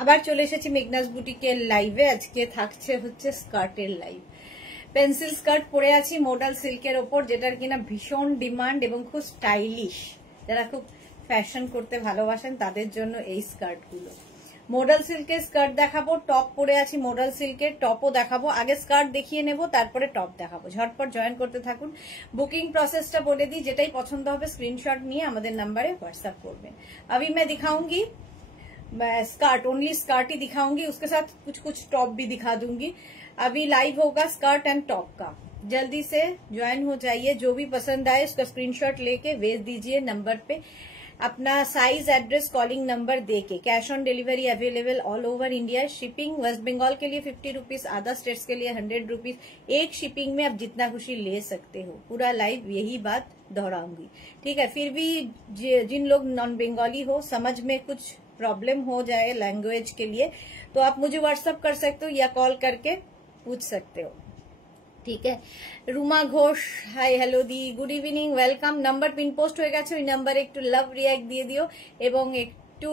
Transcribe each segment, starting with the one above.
আবার চলে এসেছি মেঘনাস বুটিকের লাইভে। আজকে থাকছে হচ্ছে স্কার্টের লাইভ। পেন্সিল স্কার্ট পরে আছি মডাল সিল্কের ওপর, যেটার কিনা ভীষণ ডিমান্ড এবং খুব স্টাইলিশ। যারা খুব ফ্যাশন করতে ভালোবাসেন তাদের জন্য এই স্কার্ট গুলো। মডাল সিল্কের স্কার্ট দেখাবো, টপ পরে আছি মডাল সিল্কের, টপও দেখাবো। আগে স্কার্ট দেখিয়ে নেব, তারপরে টপ দেখাবো। ঝটপট জয়েন করতে থাকুন। বুকিং প্রসেসটা বলে দিই, যেটাই পছন্দ হবে স্ক্রিনশট নিয়ে আমাদের নাম্বারে হোয়াটসঅ্যাপ করবেন। अभी मैं दिखाऊंगी स्कर्ट, ओनली स्कर्ट ही दिखाऊंगी, उसके साथ कुछ कुछ टॉप भी दिखा दूंगी। अभी लाइव होगा स्कर्ट एंड टॉप का, जल्दी से ज्वाइन हो जाइए। जो भी पसंद आए उसका स्क्रीनशॉट लेके भेज दीजिए नंबर पे, अपना साइज एड्रेस कॉलिंग नंबर देके। Cash on delivery available all over India. Shipping West Bengal के लिए 50 रुपीज, अदर स्टेट्स के लिए 100 रुपीज। एक शिपिंग में आप जितना खुशी ले सकते हो। पूरा लाइव यही बात दोहराऊंगी, ठीक है। फिर भी जिन लोग नॉन बंगाली हो, समझ में कुछ प्रॉब्लम हो जाए लैंग्वेज के लिए, तो आप मुझे व्हाट्सएप कर सकते हो या कॉल करके पूछ सकते हो, ठीक है। রুমা ঘোষ, হাই হ্যালো দি, good evening, welcome. Number pin post হয়ে গেছে, ওই নাম্বারে একটু লাভ রিয়াক্ট দিয়ে দিও এবং একটু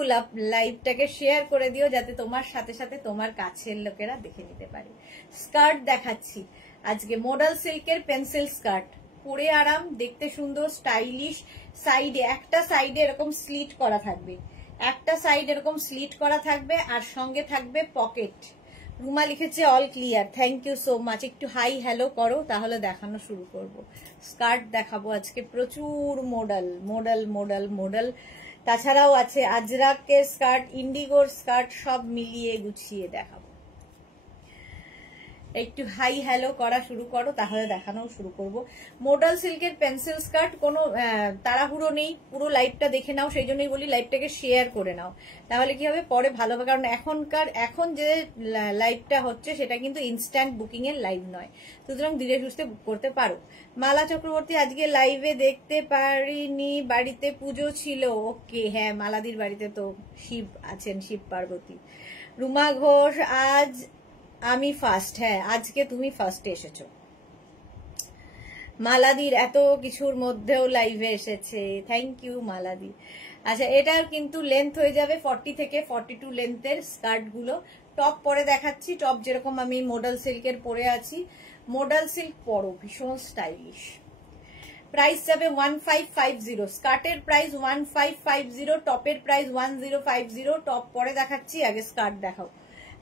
লাইভটাকে শেয়ার করে দিও, যাতে তোমার সাথে সাথে তোমার কাছের লোকেরা দেখে নিতে পারে। স্কার্ট দেখাচ্ছি আজকে মডাল সিল্কের পেন্সিল স্কার্ট, পরে আরাম, দেখতে সুন্দর, স্টাইলিশ। সাইডে একটা সাইডে এরকম স্লিট করা থাকবে, একটা সাইড এরকম স্লিট করা থাকবে, আর সঙ্গে থাকবে পকেট। রুমা লিখেছে all clear, thank you so much. একটু হাই হ্যালো করো, তাহলে দেখানো শুরু করব। স্কার্ট দেখাবো আজকে, প্রচুর মডেল মডেল মডেল মডেল। তাছাড়াও আছে আজরাকের স্কার্ট, ইন্ডিগোর স্কার্ট, সব মিলিয়ে গুছিয়ে দেখাবো। একটু হাই হ্যালো করা শুরু করো, তাহলে দেখানো শুরু করব। মডাল সিল্কের পেন্সিল স্কার্ট, কোনো তাড়াহুড়ো নেই, পুরো লাইভটা দেখে নাও। সেই জন্যই বলি লাইভটাকে শেয়ার করে নাও, তাহলে কি হবে পরে ভালো হবে। কারণ এখন যে লাইভটা হচ্ছে সেটা কিন্তু ইনস্ট্যান্ট বুকিং এর লাইভ নয়, সুতরাং ধীরে সুস্থে বুক করতে পারো। মালা চক্রবর্তী, আজকে লাইভে দেখতে পারিনি, বাড়িতে পুজো ছিল। ওকে, হ্যাঁ মালাদির বাড়িতে তো শিব আছেন, শিব পার্বতী। রুমা ঘোষ, আজ আমি ফার্স্ট, হ্যাঁ আজকে তুমি ফার্স্টে এসেছো। মালাদির এত কিছুর মধ্যেও লাইভে এসেছে, থ্যাংক ইউ মালাদি। আচ্ছা, এটার কিন্তু লেন্থ হয়ে যাবে 40 থেকে 42 লেন্থের স্কার্ট গুলো। টপ পরে দেখাচ্ছি, টপ যেরকম আমি মডাল সিল্কের পরে আছি। মডাল সিল্ক পরো, ভীষণ স্টাইলিশ। প্রাইস যাবে 1550, স্কার্টের প্রাইস 1550, টপের প্রাইস 1050। টপ পরে দেখাচ্ছি, আগে স্কার্ট দেখাও।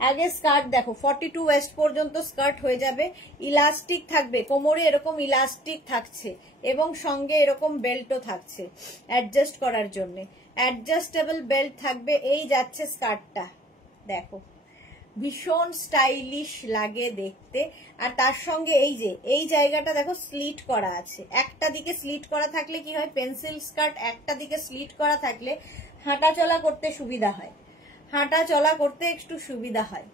আগে স্কার্ট দেখো, 42 ওয়েস্ট পর্যন্ত স্কার্ট হয়ে যাবে। ইলাস্টিক থাকবে, কোমরে এরকম ইলাস্টিক থাকছে এবং সঙ্গে এরকম বেল্টও থাকছে অ্যাডজাস্ট করার জন্য। অ্যাডজাস্টেবল বেল্ট থাকবে। এই যাচ্ছে স্কার্টটা, দেখো ভীষণ স্টাইলিশ লাগে দেখতে। আর তার সঙ্গে এই যে এই জায়গাটা দেখো স্লিট করা আছে। একটা দিকে স্লিট করা থাকলে কি হয়, পেন্সিল স্কার্ট একটা দিকে স্লিট করা থাকলে হাঁটা চলা করতে সুবিধা হয়, হাঁটা চলা করতে একটু সুবিধা হয়।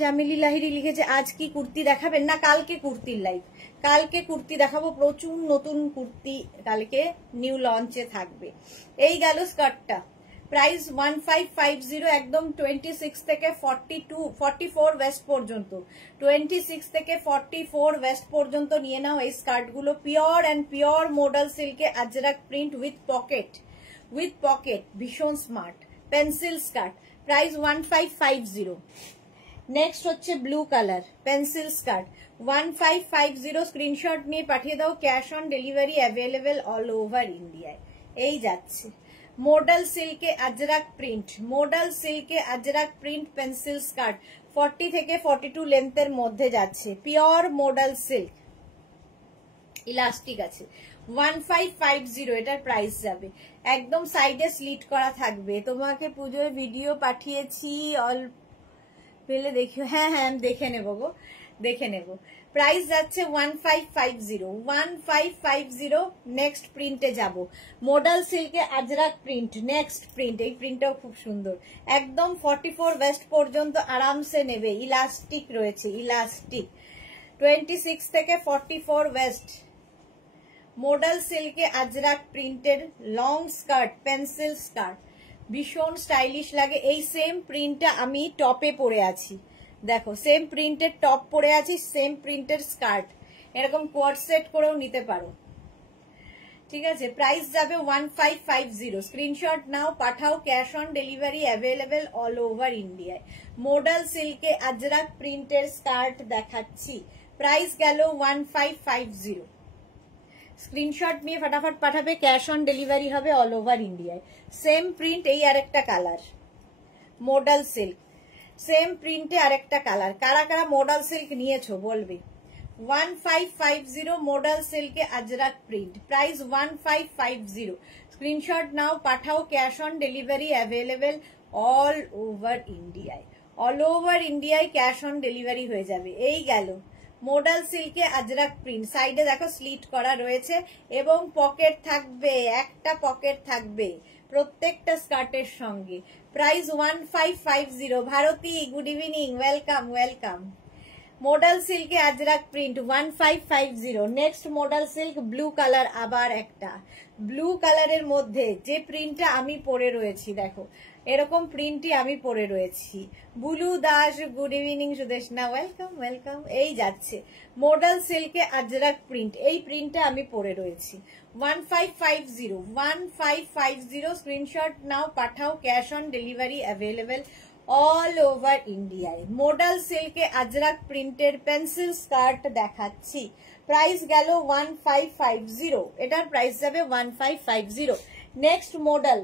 জামিলি লাহিরি লিখেছে আজ কি কুর্তি দেখাবেন? না, কালকে কুর্তির লাইভ, কালকে কুর্তি দেখাবো। প্রচুর নতুন কুর্তি কালকে নিউ লঞ্চে থাকবে। এই গেল স্কার্টটা, প্রাইস 1550, একদম 26 থেকে 44 ওয়েস্ট পর্যন্ত। 26 থেকে 44 ওয়েস্ট পর্যন্ত নিয়ে নাও এই স্কার্ট গুলো। পিওর অ্যান্ড পিওর মডাল সিল্কে আজরাক প্রিন্ট উইথ পকেট, ভীষণ smart pencil skirt. Price 1550। Next হচ্ছে blue colour pencil skirt, 1550। Screenshot নিয়ে পাঠিয়ে দাও। Cash on delivery available all over ইন্ডিয়ায়। এই যাচ্ছে মডাল সিল্কে আজরাক প্রিন্ট, মডাল সিল্কে আজরাক প্রিন্ট পেন্সিল স্কার্ট, 40 থেকে 42 লেন্থের মধ্যে যাচ্ছে। পিওর মডাল সিল্ক, ইলাস্টিক আছে। 1550 এটার প্রাইস যাবে। একদম সাইডে স্লিট করা থাকবে। তোমাকে পুজোর ভিডিও পাঠিয়েছি, অল পেলে দেখিও। হ্যাঁ হ্যাঁ আমি দেখে নেবো গো, দেখে নেবো। প্রাইস যাচ্ছে 1550। নেক্সট প্রিন্টে যাব। মডাল সিল্কে আজরাক প্রিন্ট, নেক্সট প্রিন্ট। এই প্রিন্টটাও খুব সুন্দর, একদম 44 ওয়েস্ট পর্যন্ত আরামসে নেবে। ইলাস্টিক রয়েছে, ইলাস্টিক। 26 থেকে 44 ওয়েস্ট মডাল সিল্কে আজরাক প্রিন্টের লং স্কার্ট, পেন্সিল স্কার্ট, ভীষণ স্টাইলিশ লাগে। এই সেম প্রিন্টটা আমি টপে পরে আছি, দেখো সেম প্রিন্টের টপ পরে আছি, সেম প্রিন্টের স্কার্ট। এরকম কোয়ার্ড সেট করেও নিতে পারো। ঠিক আছে, প্রাইস যাবে 1550। স্ক্রিনশট নাও, পাঠাও, cash on delivery available all over ইন্ডিয়ায়। মডাল সিল্কে আজরাক প্রিন্টের স্কার্ট দেখাচ্ছি, প্রাইস গেল 1550। স্ক্রিনশট নিয়ে ফটাফট পাঠাবে, ক্যাশ অন ডেলিভারি হবে অল ওভার ইন্ডিয়ায়। সেম প্রিন্ট, এই আরেকটা কালার মডাল সিল্ক, সেম প্রিন্টে আরেকটা কালার। কারা কারা মডাল সিল্ক নিয়েছো বলবে। 1550 মডাল সিল্কে আজরাক প্রিন্ট, প্রাইস 1550। স্ক্রিনশট নাও, পাঠাও, cash on delivery available all over ইন্ডিয়ায়। অল ওভার ইন্ডিয়ায় ক্যাশ অন ডেলিভারি হয়ে যাবে। এই গেল মডাল সিল্কে আজরাক প্রিন্ট। সাইডে দেখো স্লিট করা রয়েছে এবং পকেট থাকবে, একটা পকেট থাকবে প্রত্যেকটা স্কার্টের সঙ্গে। Price 1550। Bharati good evening, welcome welcome. Modal সিল্কে ajrakh print 1550। Next modal silk blue colour, আবার একটা ব্লু কালারের মধ্যে যে প্রিন্টটা আমি পরে রয়েছি, দেখো এরকম প্রিন্টই আমি পরে রয়েছি। Bulu Das good evening, Sudeshna welcome welcome. এই যাচ্ছে মডাল সিল্কে আজরাক প্রিন্ট, এই প্রিন্টটা আমি পরে রয়েছি। 1550 1550। স্ক্রিনশট নাও, পাঠাও, cash on delivery available all over ইন্ডিয়ায়। মডাল সিল্কে আজরাক প্রিন্টের পেন্সিল স্কার্ট দেখাচ্ছি, প্রাইস গেল 1550। এটার প্রাইস যাবে 1550। নেক্সট মডেল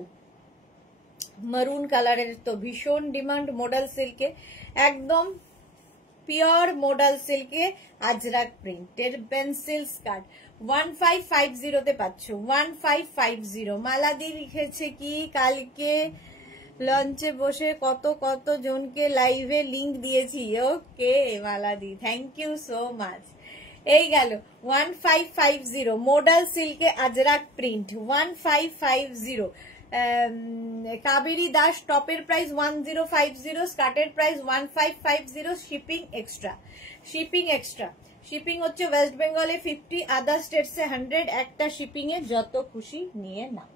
মারুন কালারের তো ভীষণ ডিমান্ড মডাল সিল্কে, একদম পিওর মডাল সিল্কে আজরাক প্রিন্টের পেন্সিল স্কার্ট 1550 তে পাচ্ছ। 1550। মালাদি লিখেছে কি কালকে লঞ্চে বসে কত কত জনকে লাইভে লিংক দিয়েছি। ওকে মালাদি, থ্যাংক ইউ সো মাচ। এই গেল 1550 মডাল সিল্কে আজরাক প্রিন্ট 1550। কাবেরী দাস টপের প্রাইস 1050, স্কার্টের price 1550, shipping extra. Shipping extra, shipping হচ্ছে ওয়েস্ট বেঙ্গলে 50, আদার স্টেটসে 100। একটা শিপিং এ যত খুশি নিয়ে নাও।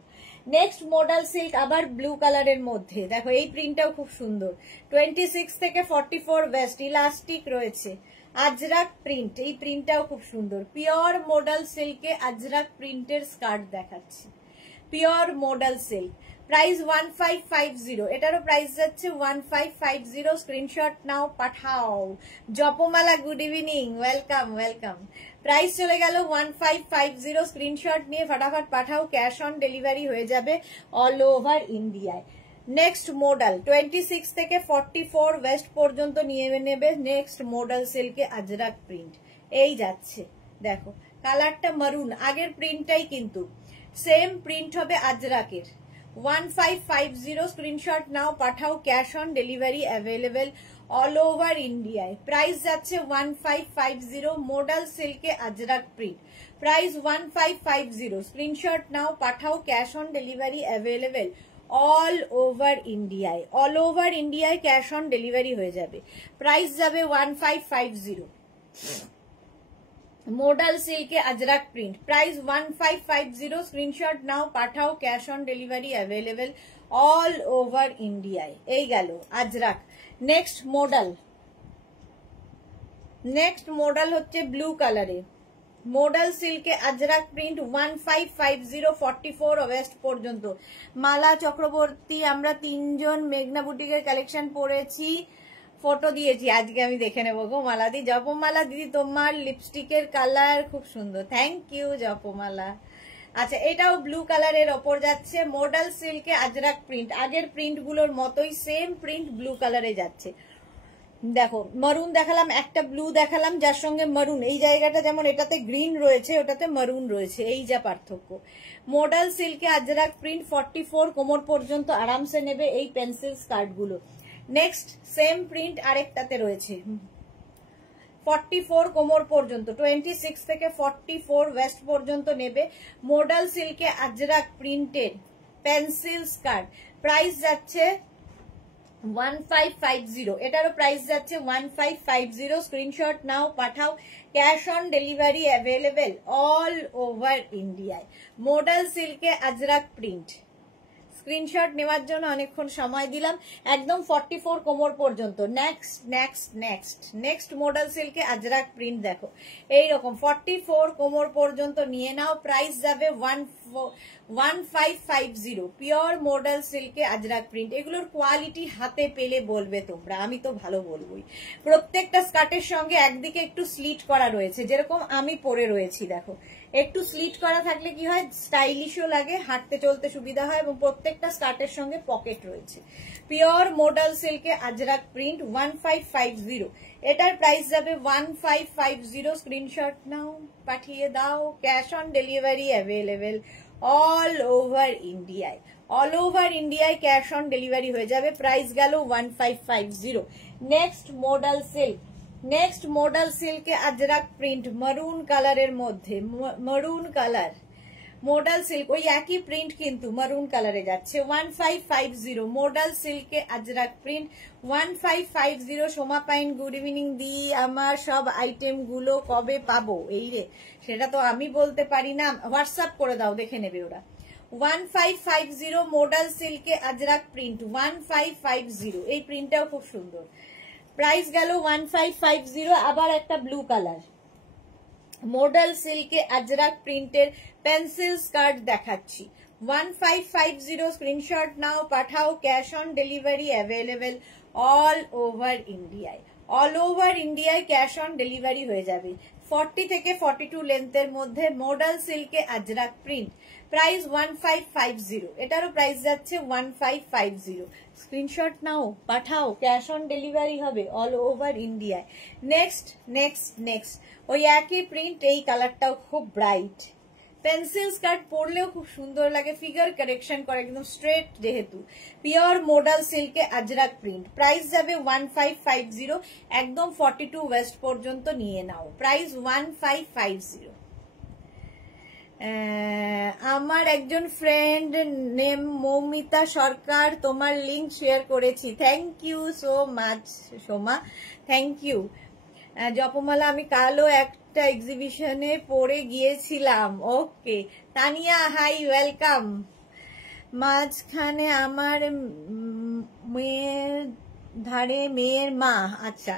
নেক্সট মডাল সিল্ক আবার ব্লু কালারের মধ্যে, দেখো এই প্রিন্টটাও খুব সুন্দর। 26 থেকে 44 ওয়েস্ট, ইলাস্টিক রয়েছে, আজরাক প্রিন্ট। এই প্রিন্টটাও খুব সুন্দর। পিওর মডাল সিল্কে আজরাক প্রিন্টের স্কার্ট দেখাচ্ছি, পিওর মডাল সিল্ক। প্রাইস 1550। এটারও প্রাইস যাচ্ছে 1550। স্ক্রিনশট নাও, পাঠাও। Japamala good evening, welcome welcome. Price চলে গেল 1550। স্ক্রিনশট নিয়ে ফটাফট পাঠাও, ক্যাশ অন ডেলিভারি হয়ে যাবে অল ওভার ইন্ডিয়ায়। নেক্সট মডেল 26 থেকে 44 ওয়েস্ট পর্যন্ত নিয়ে নেবে। নেক্সট মডেল সিল্কে আজরাক প্রিন্ট, এই যাচ্ছে দেখো কালারটা মারুন, আগের প্রিন্টটাই কিন্তু সেম প্রিন্ট হবে আজরাকের। 1550। স্ক্রিনশট নাও, পাঠাও, cash on delivery available all over ইন্ডিয়ায়। প্রাইস যাচ্ছে 1550 মডাল সিল্কে আজরাক প্রিন্ট, প্রাইস 1550। স্ক্রিনশট নাও, পাঠাও, cash on delivery available all over ইন্ডিয়ায়। অল ওভার ইন্ডিয়ায় ক্যাশ অন ডেলিভারি হয়ে যাবে। প্রাইস যাবে 1550 মডাল সিল্কে আজরাক প্রিন্ট, প্রাইস 1550। স্ক্রিনশট নাও, পাঠাও, cash on delivery available all over ইন্ডিয়ায়। এই গেল আজরাক। নেক্সট মডেল হচ্ছে ব্লু কালারে, মডাল সিল্কে আজরাক প্রিন্ট 1550 44 ওয়েস্ট পর্যন্ত। মালা চক্রবর্তী, আমরা 3 জন মেঘনা বুটিকের কালেকশন পরেছি, ফটো দিয়েছি, আজকে আমি দেখে নেবো গো মালাদি। জপমালা দিদি তোমার লিপস্টিকের কালার খুব সুন্দর, থ্যাংক ইউ জপমালা। আচ্ছা এটাও ব্লু কালারের ওপর যাচ্ছে, মডাল সিল্কে আজরাক প্রিন্ট, আগের প্রিন্ট গুলোর মতোই সেম প্রিন্ট ব্লু কালারে যাচ্ছে। দেখো মারুন দেখালাম, একটা ব্লু দেখালাম যার সঙ্গে মারুন, এই জায়গাটা যেমন এটাতে গ্রিন রয়েছে ওটাতে মারুন রয়েছে, এই যা পার্থক্য। মডাল সিল্কে আজরাক প্রিন্ট 44 কোমর পর্যন্ত আরামসে নেবে এই পেন্সিল স্কার্ট গুলো। নেক্সট সেম প্রিন্ট আরেকটাতে রয়েছে 44 কোমর পর্যন্ত, 26 থেকে 44 ওয়েস্ট পর্যন্ত নেবে। মডাল সিল্কে আজরাক প্রিন্টের পেন্সিল স্কার্ট, প্রাইস যাচ্ছে 1550। এটারও প্রাইস যাচ্ছে 1550। স্ক্রিনশট নাও, পাঠাও, cash on delivery available all over ইন্ডিয়ায়। মডাল সিল্কে আজরাক প্রিন্ট, স্ক্রিনশট নেওয়ার জন্য অনেকক্ষণ সময় দিলাম, একদম 44 কোমর পর্যন্ত। নেক্সট মডেল সিল্কে আজরাক প্রিন্ট দেখো এইরকম 44 কোমর পর্যন্ত নিয়ে নাও। প্রাইস যাবে 1550। পিওর মডেল সিল্কে আজরাক প্রিন্ট, এগুলোর কোয়ালিটি হাতে পেলে বলবে তোমরা, আমি তো ভালো বলবোই। প্রত্যেকটা স্কার্টের সঙ্গে একদিকে একটু স্লিট করা রয়েছে, যেরকম আমি পরে রয়েছি দেখো, একটু স্লিট করা থাকলে কি হয়, স্টাইলিশও লাগে, হাঁটতে চলতে সুবিধা হয়, এবং প্রত্যেকটা স্কার্টের সঙ্গে পকেট রয়েছে। পিওর মডেল সিল্কে আজরাক প্রিন্ট 1550। এটার প্রাইস যাবে 1550। স্ক্রিনশট নাও, পাঠিয়ে দাও। Cash on delivery available all over ইন্ডিয়ায়। অল ওভার ইন্ডিয়ায় ক্যাশ অন ডেলিভারি হয়ে যাবে। প্রাইস গেল 1550। নেক্সট মডেল সিল্কে আজরাক প্রিন্ট মারুন কালারের মধ্যে, মারুন কালার মডেল সিল্ক, ওই একই প্রিন্ট কিন্তু মারুন কালারে যাচ্ছে। 1550 মডেল সিল্কে ajrakh print 1550। Soma Pain good evening দি, আমার সব আইটেম গুলো কবে পাবো? এই রে, সেটা তো আমি বলতে পারি না, হোয়াটসঅ্যাপ করে দাও, দেখে নেবে ওরা। 1550 মডেল সিল্কে আজরাক প্রিন্ট 1550। এই প্রিন্টটাও খুব সুন্দর। প্রাইস গেল 1550। আবার একটা ব্লু কালার মডেল সিল্কে আজরাক প্রিন্টের পেন্সিল স্কার্ট দেখাচ্ছি। 1550। স্ক্রিনশট নাও, পাঠাও। Cash on delivery available all over ইন্ডিয়ায়। অল ওভার ইন্ডিয়ায় ক্যাশ অন ডেলিভারি হয়ে যাবে। 40 থেকে 42 লেন্থের মধ্যে মডেল সিল্কে আজরাক প্রিন্ট। প্রাইস 1550। এটারও প্রাইস যাচ্ছে 1550। স্ক্রিনশট নাও, পাঠাও। ক্যাশ অন ডেলিভারি হবে অল ওভার ইন্ডিয়ায়। নেক্সট ওই একই প্রিন্ট, এই কালারটাও খুব ব্রাইট। পেন্সিল স্কার্ট পরলেও খুব সুন্দর লাগে, ফিগার কারেকশন করে, একদম স্ট্রেট যেহেতু। পিওর মডেল সিল্কে আজরাক প্রিন্ট। প্রাইস যাবে 1550। একদম 42 ওয়েস্ট পর্যন্ত নিয়ে নাও। প্রাইস 1550। আমার একজন ফ্রেন্ড নেম মৌমিতা সরকার, তোমার লিংক শেয়ার করেছি। Thank you so much Soma, thank you. Japamala আমি কালও একটা এক্সিবিশনে পড়ে গিয়েছিলাম। Okay Tania, hi, welcome. মাঝখানে আমার মেয়ের ধারে মেয়ের মা, আচ্ছা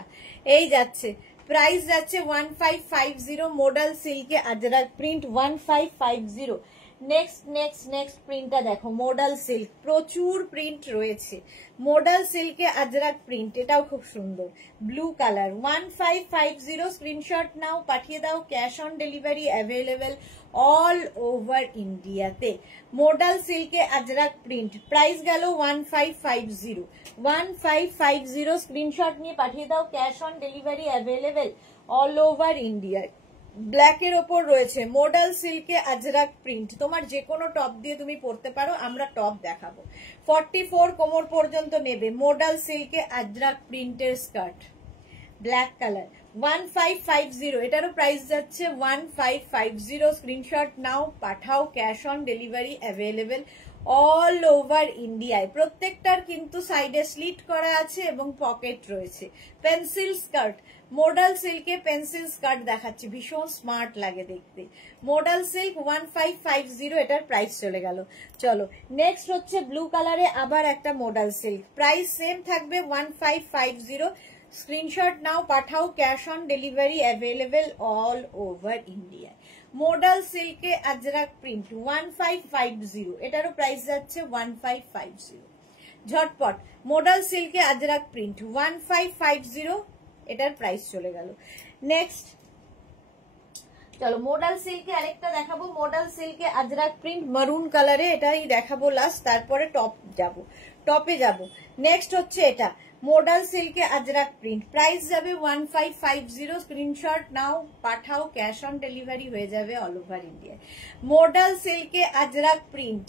এই যাচ্ছে। প্রাইস যাচ্ছে 1550 মডেল সিল্কে আজরাক প্রিন্ট 1550। নেক্সট প্রিন্টটা দেখো, মডেল সিল্ক, প্রচুর প্রিন্ট রয়েছে। মডেল সিল্কে আজরাক প্রিন্ট, এটাও খুব সুন্দর, ব্লু কালার। 1550। স্ক্রিনশট নাও, পাঠিয়ে দাও। Cash on delivery available all over ইন্ডিয়াতে। মডেল সিল্কে আজরাক প্রিন্ট। প্রাইস গেল 1550। 1550। স্ক্রিনশট নিয়ে পাঠিয়ে দাও। Cash on delivery available all over ইন্ডিয়ায়। ব্ল্যাকের ওপর রয়েছে মডেল সিল্কে আজরাক প্রিন্ট। তোমার যে কোনো টপ দিয়ে তুমি পরতে পারো, আমরা টপ দেখাবো। 44 কোমর পর্যন্ত নেবে। মডেল সিল্কে আজরাক প্রিন্টের স্কার্ট, ব্ল্যাক কালার। 1550। এটারও প্রাইস যাচ্ছে 1550। স্ক্রিনশট নাও, পাঠাও। Cash on delivery available all over ইন্ডিয়ায়। প্রত্যেকটার কিন্তু সাইডে স্লিট করা আছে এবং পকেট রয়েছে। পেন্সিল স্কার্ট, মডেল সিল্কে পেন্সিল স্কার্ট দেখাচ্ছি, ভীষণ স্মার্ট লাগে দেখতে। Model silk 1550। এটার প্রাইস চলে গেল। চলো নেক্সট হচ্ছে ব্লু কালারে আবার একটা মডেল সিল্ক। প্রাইস সেম থাকবে 1550। স্ক্রিনশট নাও, পাঠাও। Cash on delivery available all over India. Model সিল্কে আজরাক প্রিন্ট 1550। এটারও প্রাইস যাচ্ছে 1550। ঝটপট মডেল সিল্কে আজরাক প্রিন্ট 1550। এটার প্রাইস চলে গেল। নেক্সট চলো মডেল সিল্কে আরেকটা দেখাবো। মডেল সিল্কে আজরাক প্রিন্ট মারুন কালারে, এটাই দেখাবো লাস্ট, তারপরে টপে যাব। নেক্সট হচ্ছে এটা মডেল সিল্কে আজরাক প্রিন্ট। প্রাইস যাবে 1550। স্ক্রিনশট নাও, পাঠাও। ক্যাশ অন ডেলিভারি হয়ে যাবে অল ওভার ইন্ডিয়া। মডেল সিল্কে আজরাক প্রিন্ট,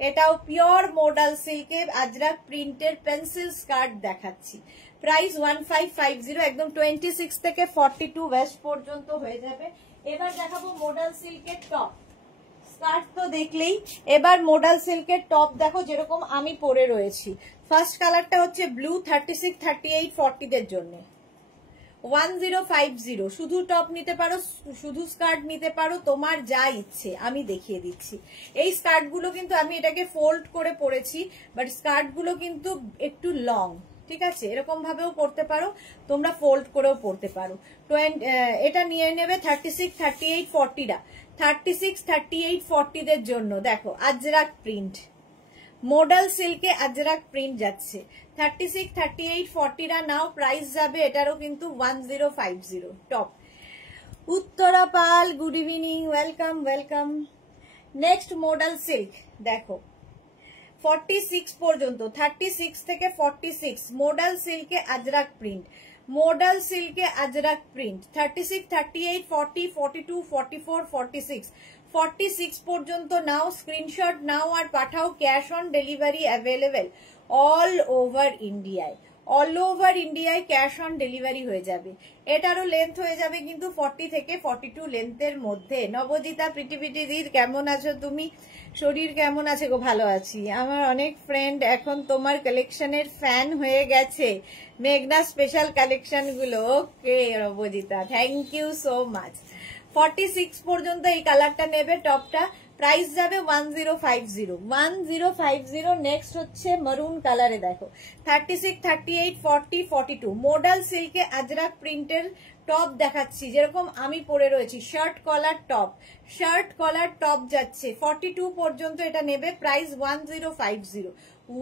এটাও পিওর মডেল সিল্কে আজরাক প্রিন্টের পেন্সিল স্কার্ট দেখাচ্ছি। প্রাইস 1550। একদম 26 থেকে 42 ওয়েস্ট পর্যন্ত হয়ে যাবে। এবার দেখাবো মডেল সিল্কের টপ। স্কার্ট তো দেখলেই, এবার মডেল সিল্কের টপ দেখো, যেরকম আমি পরে রয়েছি। ফার্স্ট কালারটা হচ্ছে ব্লু, 36, 38, 40 দের জন্য। 1050 শুধু টপ নিতে পারো, শুধু স্কার্ট নিতে পারো, তোমার যা ইচ্ছে। আমি দেখিয়ে দিচ্ছি। এই স্কার্ট গুলো কিন্তু আমি এটাকে ফোল্ড করে পরেছি, বাট স্কার্ট গুলো কিন্তু একটু লং, ঠিক আছে? এরকম ভাবেও পরতে পারো তোমরা, ফোল্ড করেও পরতে পারো। এটা নিয়ে নেবে 36, 38, 40টা। 36, 38, 40 দের জন্য দেখো আজরাক প্রিন্ট, মডাল সিল্কে আজরাক প্রিন্ট যাচ্ছে। 36, 38, 40রা নাও, প্রাইস যাবে এটারও কিন্তু 1050 top. Uttara Pal, good evening, welcome welcome. Next modal silk দেখো 46 পর্যন্ত, 36 থেকে 46 মডাল সিল্কে আজরাক প্রিন্ট, মডাল সিল্কে আজরাক প্রিন্ট। 36, 38, 40, 42, 44, 46 46 পর্যন্ত নাও, স্ক্রিনশট নাও আর পাঠাও। Cash on delivery available all over ইন্ডিয়ায়, অল ওভার ইন্ডিয়ায় ক্যাশ অন ডেলিভারি হয়ে যাবে। এটারও লেন্থ হয়ে যাবে কিন্তু 40 থেকে 42 লেন্থের মধ্যে। নবজিতা পৃথিবীর কেমন আছো তুমি? শরীর কেমন আছে গো? ভালো আছি। আমার অনেক ফ্রেন্ড এখন তোমার কালেকশনের ফ্যান হয়ে গেছে, মেঘনা স্পেশাল কালেকশন গুলো। ওকে নবজিতা, থ্যাংক ইউ সো মাচ। 46 পর্যন্ত এই কালারটা নেবে, টপটা প্রাইস যাবে 1050, 1050। নেক্সট হচ্ছে মারুন কালারে দেখো 36, 38, 40, 42 মডাল সিল্কে আজরাক প্রিন্টের টপ দেখাচ্ছি, যেরকম আমি পরে রয়েছি। Shirt collar top, shirt collar top যাচ্ছে 42 পর্যন্ত এটা নেবে, প্রাইস 1050,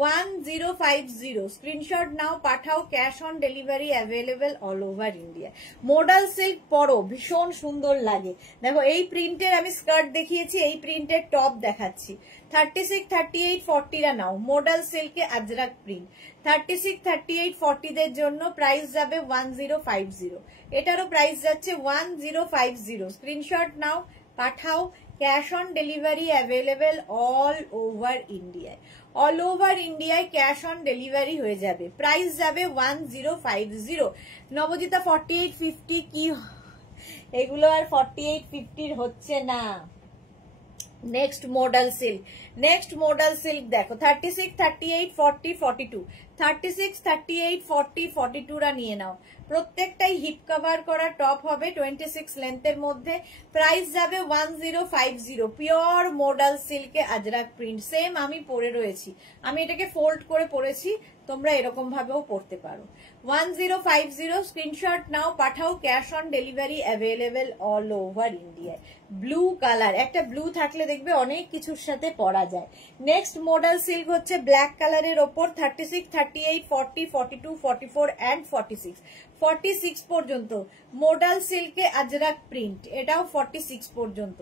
1050। স্ক্রিনশট নাও পাঠাও, cash on delivery available all over India. Modal silk পরো, ভীষণ সুন্দর লাগে। দেখো এই প্রিন্টের আমি স্কার্ট দেখিয়েছি, এই প্রিন্টের টপ দেখাচ্ছি। 36, 38, 40রা নাও, মডাল সিল্কে আজরাক প্রিন্ট। 36, 38, 40 দের জন্য প্রাইস যাবে 1050, এটারও প্রাইস যাচ্ছে 1050। স্ক্রিনশট নাও পাঠাও, cash on delivery available all over ইন্ডিয়ায়, অল ওভার ইন্ডিয়ায় ক্যাশ অন ডেলিভারি হয়ে যাবে। প্রাইস যাবে 1050। নবজিতা 48, 50 কি এগুলো আর 48, 50 হচ্ছে না। Next modal silk, next modal silk দেখো 36, 38, 40, 42 36, 38, 40, 42রা নিয়ে নাও। প্রত্যেকটাই হিপ কভার করা টপ হবে, 26 লেন্থের মধ্যে। প্রাইস যাবে 1050, পিওর মডাল সিল্কে আজরাক প্রিন্ট। সেম আমি পরে রয়েছি, আমি এটাকে ফোল্ড করে পরেছি, তোমরা এরকম ভাবেও পড়তে পারো। 1050 স্ক্রিনশট নাও পাঠাও, cash on delivery available all over ইন্ডিয়ায়। ব্লু কালার, একটা ব্লু থাকলে দেখবে অনেক কিছুর সাথে পরা যায়। নেক্সট মডেল সিল্ক হচ্ছে ব্ল্যাক কালারের ওপর 36, 38, 40, 42, 44 and 46 46 পর্যন্ত মডেল সিল্কে আজরাক প্রিন্ট, এটাও 46 পর্যন্ত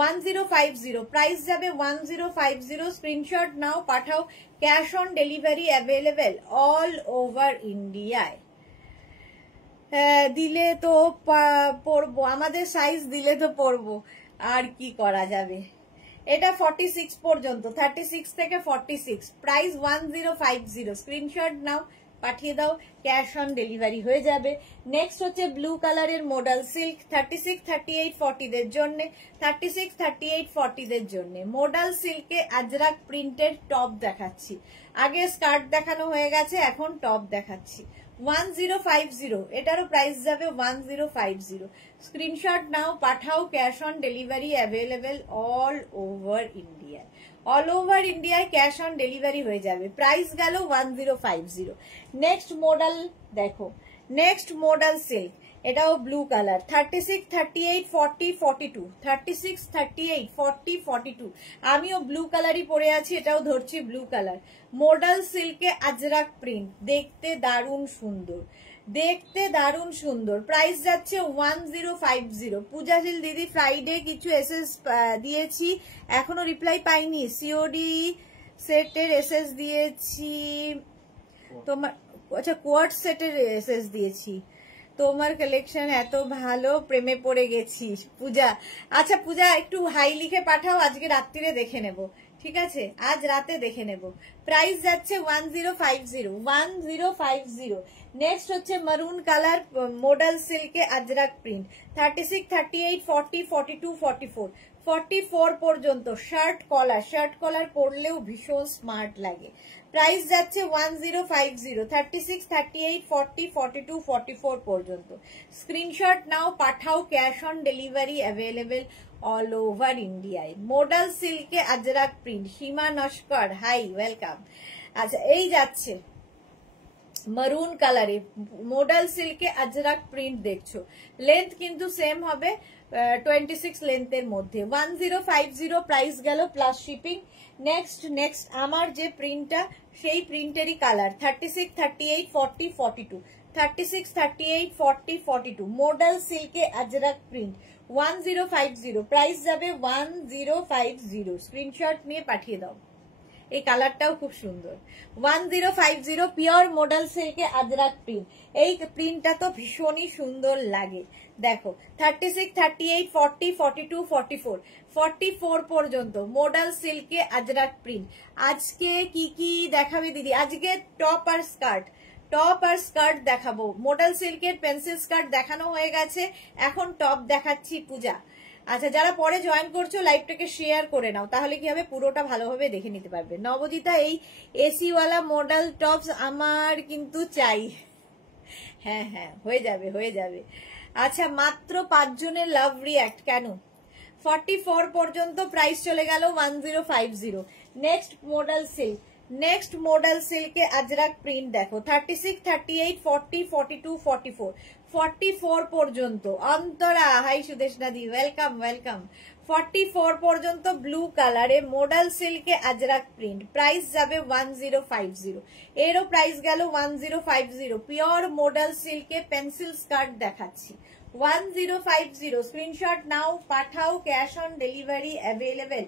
1050। প্রাইস যাবে 1050। স্ক্রিনশট নাও পাঠাও, cash on delivery available all over ইন্ডিয়ায়। দিলে তো পরবো, আমাদের সাইজ দিলে তো পরবো, আর কি করা যাবে। এটা 46 পর্যন্ত, 36 থেকে 46 প্রাইস 1050। স্ক্রিনশট নাও পাঠিয়ে দাও, ক্যাশ অন ডেলিভারি হয়ে যাবে। নেক্সট হচ্ছে ব্লু কালারের মডেল সিল্ক 36, 38, 40 দের জন্য, 36, 38, 40 দের জন্য মডেল সিল্কে আজরাক প্রিন্টের টপ দেখাচ্ছি। আগে স্কার্ট দেখানো হয়ে গেছে, এখন টপ দেখাচ্ছি। 1050, এটারও প্রাইস যাবে 1050। স্ক্রিনশট নাও পাঠাও, cash on delivery available all over India, all over ইন্ডিয়ায় ক্যাশ অন ডেলিভারি হয়ে যাবে। প্রাইস গেল 1050। নেক্সট মডেল দেখো, নেক্সট মডেল সিল্ক, এটাও ব্লু কালার 36, 38, 40, 42 36, 38, 40, 42 আমিও ব্লু কালারই পরে আছি, এটাও ধরছি ব্লু কালার। মডেল সিল্কে আজরাক প্রিন্ট, দেখতে দারুণ সুন্দর, দেখতে দারুণ সুন্দর। প্রাইস যাচ্ছে 1050। পূজাশীল দিদি ফ্রাইডে কিছু এসএস দিয়েছি, এখনো রিপ্লাই পাইনি। সিওডি সেটের এসএস দিয়েছি তোমার, আচ্ছা কোয়ার্ট সেটের এসএস দিয়েছি। তোমার কালেকশন এত ভালো, প্রেমে পড়ে গেছি পূজা। আচ্ছা পূজা একটু হাই লিখে পাঠাও, আজকে রাত্রিরে দেখে নেব, ঠিক আছে? আজ রাতে দেখে নেব। প্রাইস যাচ্ছে 1050, 1050। নেক্সট হচ্ছে মারুন কালার মডেল সিল্কে আজরাক প্রিন্ট 36, 38, 40, 42, 44 44 পর্যন্ত। শার্ট কলার পরলেও ভীষণ স্মার্ট লাগে। প্রাইস যাচ্ছে 1050, 36, 38, 40, 42, 44 পর্যন্ত। স্ক্রিনশট নাও, পাঠাও, cash on delivery available all over ইন্ডিয়ায়। মডাল সিল্কে ajrakh print. Seema Naskar, hi, welcome. আচ্ছা, এই যাচ্ছে মারুন কালারে মডাল সিল্কে আজরাক প্রিন্ট দেখছো। লেন্থ কিন্তু সেম হবে, 26 লেন্থের মধ্যে। 1050 প্রাইস গেল প্লাস শিপিং। নেক্সট আমার যে প্রিন্টটা সেই প্রিন্টেরই কালার 36, 38, 40, 42, 36, 38, 40, 42 মডাল সিল্কে আজরাক প্রিন্ট 1050 প্রাইস যাবে 1050। স্ক্রিনশট নিয়ে পাঠিয়ে দাও। এই কালারটাও খুব সুন্দর। 1050 পিওর মডেল সিল্কে আজরাক প্রিন্ট। এই প্রিন্টটা তো ভীষণই সুন্দর লাগে। দেখো 36, 38, 40, 42, 44, 44 পর্যন্ত মডেল সিল্কে আজরাক প্রিন্ট। আজকে কি কি দেখাবে দিদি? আজকে টপ আর স্কার্ট দেখাবো। মডেল সিল্কের পেন্সিল স্কার্ট দেখানো হয়ে গেছে, এখন টপ দেখাচ্ছি পূজা। আচ্ছা, যারা পরে জয়েন করছো লাইভটাকে শেয়ার করে নাও, তাহলে কি হবে পুরোটা ভালোভাবে দেখে নিতে পারবে। নবজিতা, এই এসি ওয়ালা মডেল টপস আমার কিন্তু চাই। হ্যাঁ, হয়ে যাবে। আচ্ছা, মাত্র 5 জনের লাভ রিঅ্যাক্ট কেন? 44 পর্যন্ত প্রাইস চলে গেল 1050। নেক্সট মডেল সিল্কে আজরাক প্রিন্ট দেখো 36, 38, 40, 42, 44, 44 পর্যন্ত। অন্তরা, হাই সুদেশনা দি, ওয়েলকাম। 44 পর্যন্ত ব্লু কালারে মডেল সিল্কে আজরাক প্রিন্ট। প্রাইস যাবে 1050। এরও প্রাইস গেল 1050। পিওর মডেল সিল্কে পেন্সিল স্কার্ট দেখাচ্ছি 1050। স্ক্রিনশট নাও, পাঠাও, cash on delivery available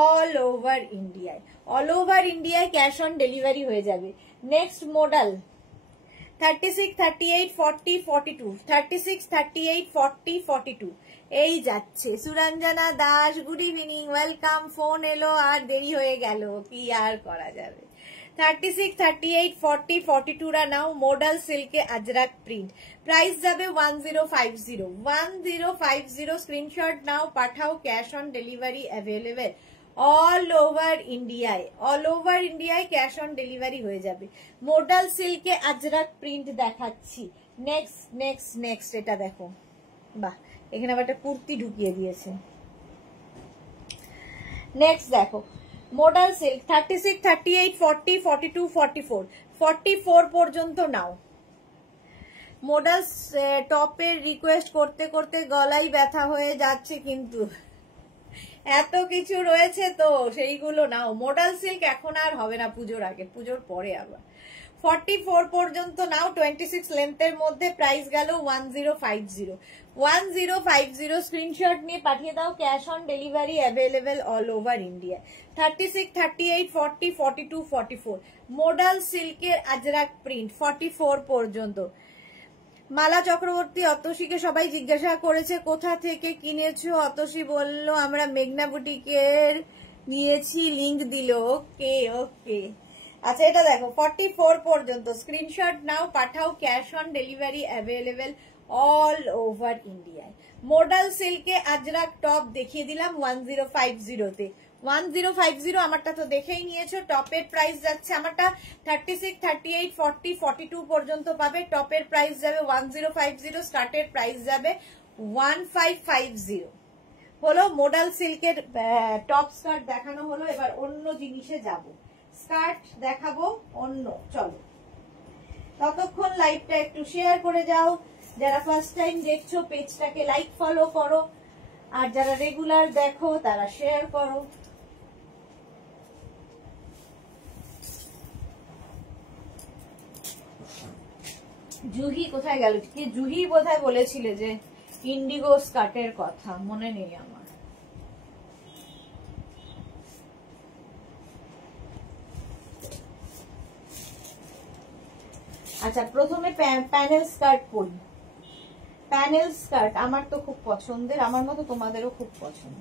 all over ইন্ডিয়ায় ক্যাশ অন ডেলিভারি হয়ে যাবে। নেক্সট মডেল 36, 38, 40, 42, 36, 38, 40, 42 এই যাচ্ছে। Suranjana Das, good evening, welcome. Phone এলো আর দেরি হয়ে গেল, কি আর করা যাবে। 36, 38, 40, 42 রা নাও মডেল সিল্কে আজরাক প্রিন্ট। প্রাইস যাবে 1050। 1050 স্ক্রিনশট নাও, পাঠাও, cash on delivery available all over ইন্ডিয়ায় ক্যাশ অন ডেলিভারি হয়ে যাবে। মডেল সিল্কে আজরাক প্রিন্ট দেখাচ্ছি। নেক্সট এটা দেখো, বাহ, এখানে আবার একটা কুর্তি ঢুকিয়ে দিয়েছে। নেক্সট দেখো মডেল সিল্ক 36, 38, 40, 42, 44, 44 পর্যন্ত নাও। মডেল টপের রিকোয়েস্ট করতে করতে গলাই ব্যথা হয়ে যাচ্ছে, কিন্তু এত কিছু রয়েছে তো সেইগুলো নাও। মডেল সিল্ক এখন আর হবে না পুজোর আগে, পুজোর পরে আবার। 44 পর্যন্ত নাও, 26 লেন্থের মধ্যে। প্রাইস গেল 1050। 1050 স্ক্রিনশট নিয়ে পাঠিয়ে দাও, cash on delivery available all over India. 36, 38, 40, 42, 44 model সিল্কের আজরাক প্রিন্ট 44 পর্যন্ত। মালা চক্রবর্তী, অতসীকে সবাই জিজ্ঞাসা করেছে কোথা থেকে কিনেছো। অতসী বলল আমরা মেঘনা বুটিকের নিয়েছি, লিংক দিল। ওকে। আচ্ছা, এটা দেখো 44 পর্যন্ত। স্ক্রিনশট নাও, পাঠাও, cash on delivery available all over ইন্ডিয়ায়। মডেল সিল্কে আজরাক টপ দেখিয়ে দিলাম 1050 তে। 1050 আমারটা তো দেখেই নিয়েছো। টপের প্রাইস যাচ্ছে, আমারটা 36, 38, 40, 42 পর্যন্ত পাবে। টপের প্রাইস যাবে 1050, স্কার্টের প্রাইস যাবে 1550। হলো মডেল সিল্কের টপ স্কার্ট দেখানো হলো। এবার অন্য জিনিসে যাব, স্কার্ট দেখাবো অন্য। চলো, ততক্ষণ লাইভটা একটু শেয়ার করে যাও। যারা ফার্স্ট টাইম দেখছো পেজটাকে লাইক ফলো করো, আর যারা রেগুলার দেখো তারা শেয়ার করো। জুহি কোথায় গেল? কি জুহি বোধহয় বলেছিলে যে ইন্ডিগো স্কার্টের কথা, মনে নেই আমার। আচ্ছা, প্রথমে প্যানেল স্কার্ট পরি। প্যানেল স্কার্ট আমার তো খুব পছন্দের, আমার মতো তোমাদেরও খুব পছন্দ।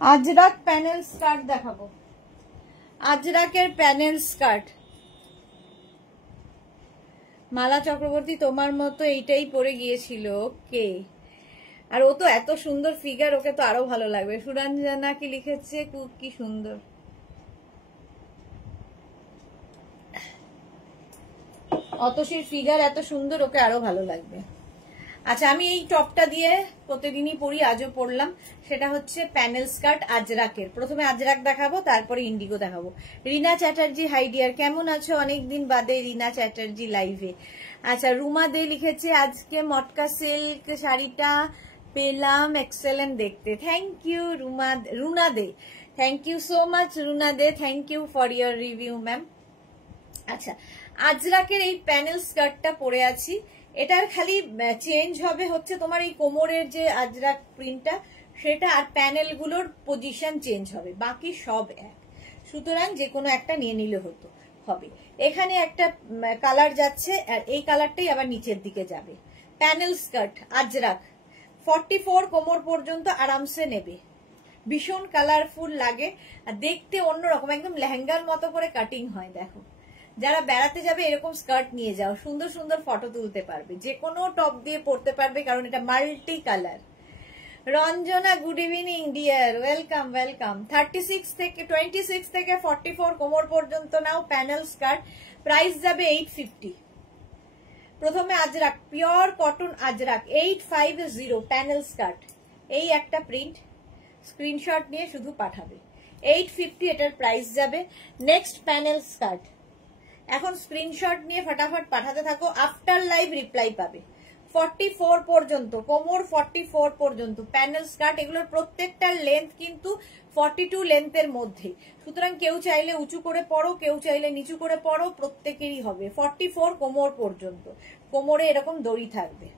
আজরাক প্যানেল স্কার্ট দেখাবো, আজরাকের প্যানেল স্কার্ট। মালা চক্রবর্তী তোমার মতো এইটাই পরে গিয়েছিল, ওকে। আর ও তো এত সুন্দর ফিগার, ওকে তো আরো ভালো লাগবে। সুরঞ্জনা কি লিখেছে, কি সুন্দর। অতসীর ফিগার এত সুন্দর, ওকে আরো ভালো লাগবে। আচ্ছা, আমি এই টপটা দিয়ে প্রতিদিনই পরি, আজও পরলাম। সেটা হচ্ছে প্যানেল স্কার্ট আজরাকের। প্রথমে আজরাক দেখাবো, তারপরে ইন্ডিগো দেখাবো। রিনা চ্যাটার্জি, হাই ডিয়ার, কেমন আছো? অনেকদিন বাদে রিনা চ্যাটার্জি লাইভে। আচ্ছা, রুমা দে লিখেছে আজকে মটকা সিল্ক শাড়িটা পেলাম, এক্সেলেন্ট দেখতে। Thank you Runa De, thank you so much Runa De, thank you for your review ma'am. আচ্ছা, আজরাকের এই প্যানেল স্কার্টটা পরে আছি। এটার খালি চেঞ্জ হবে হচ্ছে তোমার এই কোমরের যে আজরাক প্রিন্টটা সেটা, আর প্যানেলগুলোর পজিশন চেঞ্জ হবে, বাকি সব এক। সুতরাং যে কোনো একটা নিয়ে নিলে হবে। এখানে একটা কালার যাচ্ছে, আর এই কালারটাই আবার নিচের দিকে যাবে। প্যানেল স্কার্ট আজরাক 44 কোমর পর্যন্ত আরামসে নেবে। ভীষণ কালারফুল লাগে আর দেখতে অন্যরকম, একদম লেহেঙ্গার মতো করে কাটিং হয়। দেখো, যারা বেড়াতে যাবে এরকম স্কার্ট নিয়ে যাও, সুন্দর সুন্দর ফটো তুলতে পারবে, যে কোনো টপ দিয়ে পরতে পারবে, কারণ এটা multi colour. Ranjana, good evening deer, welcome welcome. 26 থেকে 44 কোমর পর্যন্ত নাও প্যানেল স্কার্ট, প্রাইস যাবে 850। প্রথমে Ajrak, pure cotton Ajrak 850 panel skirt. এই একটা প্রিন্ট, স্ক্রিনশট নিয়ে শুধু পাঠাবে। 850 এটার প্রাইস যাবে। নেক্সট প্যানেল স্কার্ট, এখন স্ক্রিনশট নিয়ে ফটাফট পাঠাতে থাকো, আফটার লাইভ রিপ্লাই পাবে। 44 পর্যন্ত কোমর, 44 পর্যন্ত প্যানেল স্কার্ট। এগুলোর প্রত্যেকটার লেন্থ কিন্তু 42 লেন্থের মধ্যে, সুতরাং কেউ চাইলে উঁচু করে পরো, কেউ চাইলে নিচু করে পরো, প্রত্যেকেরই হবে। 44 কোমর পর্যন্ত, কোমরে এরকম দড়ি থাকবে।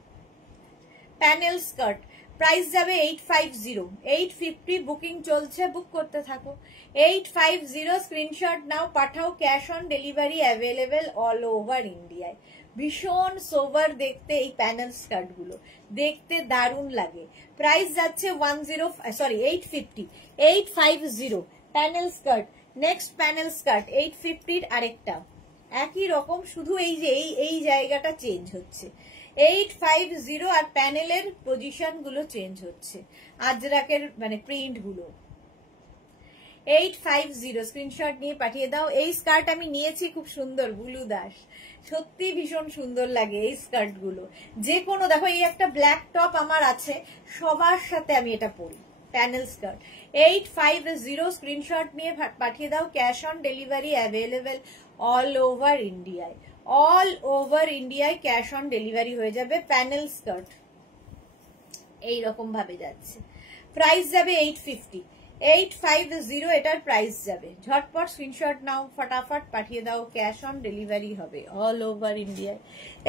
প্যানেল স্কার্ট প্রাইস যাবে 850। 850 বুকিং চলছে, বুক করতে থাকো। 850 স্ক্রিনশট নাও, পাঠাও। Cash on delivery available all over ইন্ডিয়ায়। ভীষণ সোভার দেখতে এই প্যানেল স্কার্ট গুলো, দেখতে দারুণ লাগে। প্রাইস যাচ্ছে 850। 850 panel skirt. Next panel skirt 850 আরেকটা একই রকম, শুধু এই যে এই জায়গাটা চেঞ্জ হচ্ছে। 850 আর প্যানেলের পজিশন গুলো চেঞ্জ হচ্ছে, আজরাকের মানে প্রিন্ট গুলো। 850 স্ক্রিনশট নিয়ে পাঠিয়ে দাও। এই স্কার্ট আমি নিয়েছি, খুব সুন্দর, বুলু দাস, সত্যি ভীষণ সুন্দর লাগে এই স্কার্ট গুলো। যে কোনো, দেখো এই একটা ব্ল্যাক টপ আমার আছে, সবার সাথে আমি এটা পরি। প্যানেল স্কার্ট 850 স্ক্রিনশট নিয়ে পাঠিয়ে দাও। Cash on delivery available all over ইন্ডিয়ায়। অল ওভার ইন্ডিয়ায় ক্যাশ অন ডেলিভারি হয়ে যাবে। প্যানেল স্কার্ট এইরকম ভাবে যাচ্ছে, প্রাইস যাবে 850। 850 এটার প্রাইস যাবে। ঝটপট স্ক্রিনশট নাও, ফটাফট পাঠিয়ে দাও, ক্যাশ অন ডেলিভারি হবে অল ওভার ইন্ডিয়ায়।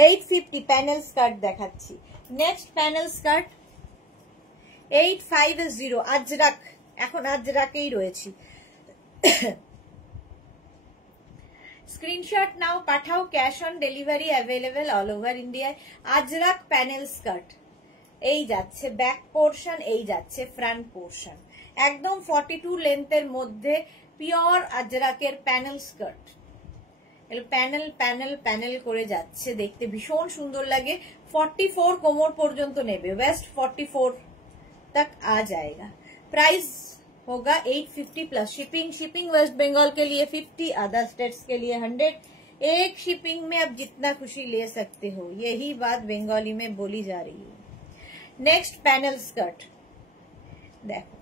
850 প্যানেল স্কার্ট দেখাচ্ছি। নেক্সট প্যানেল স্কার্ট 850 আজরাক, এখন আজরাকেই রয়েছি। স্ক্রিনশট নাও, পাঠাও। Cash on delivery available all over ইন্ডিয়ায়। আজরাক প্যানেল স্কার্ট, এই যাচ্ছে ব্যাক পোর্শন, এই যাচ্ছে ফ্রন্ট পোর্শন, একদম 42 লেন্থের মধ্যে পিওর আজরাকের panel skirt. Panel panel panel করে যাচ্ছে, দেখতে ভীষণ সুন্দর লাগে। 44 কোমর পর্যন্ত নেবে, वेस्ट 44 तक आ जाएगा। प्राइस होगा 850 plus shipping. Shipping West Bengal के लिए 50, अदर स्टेट्स के लिए 100। एक शिपिंग में आप जितना खुशी ले सकते हो, यही बात बंगाली में बोली जा रही है। नेक्स्ट पैनल स्कर्ट देखो,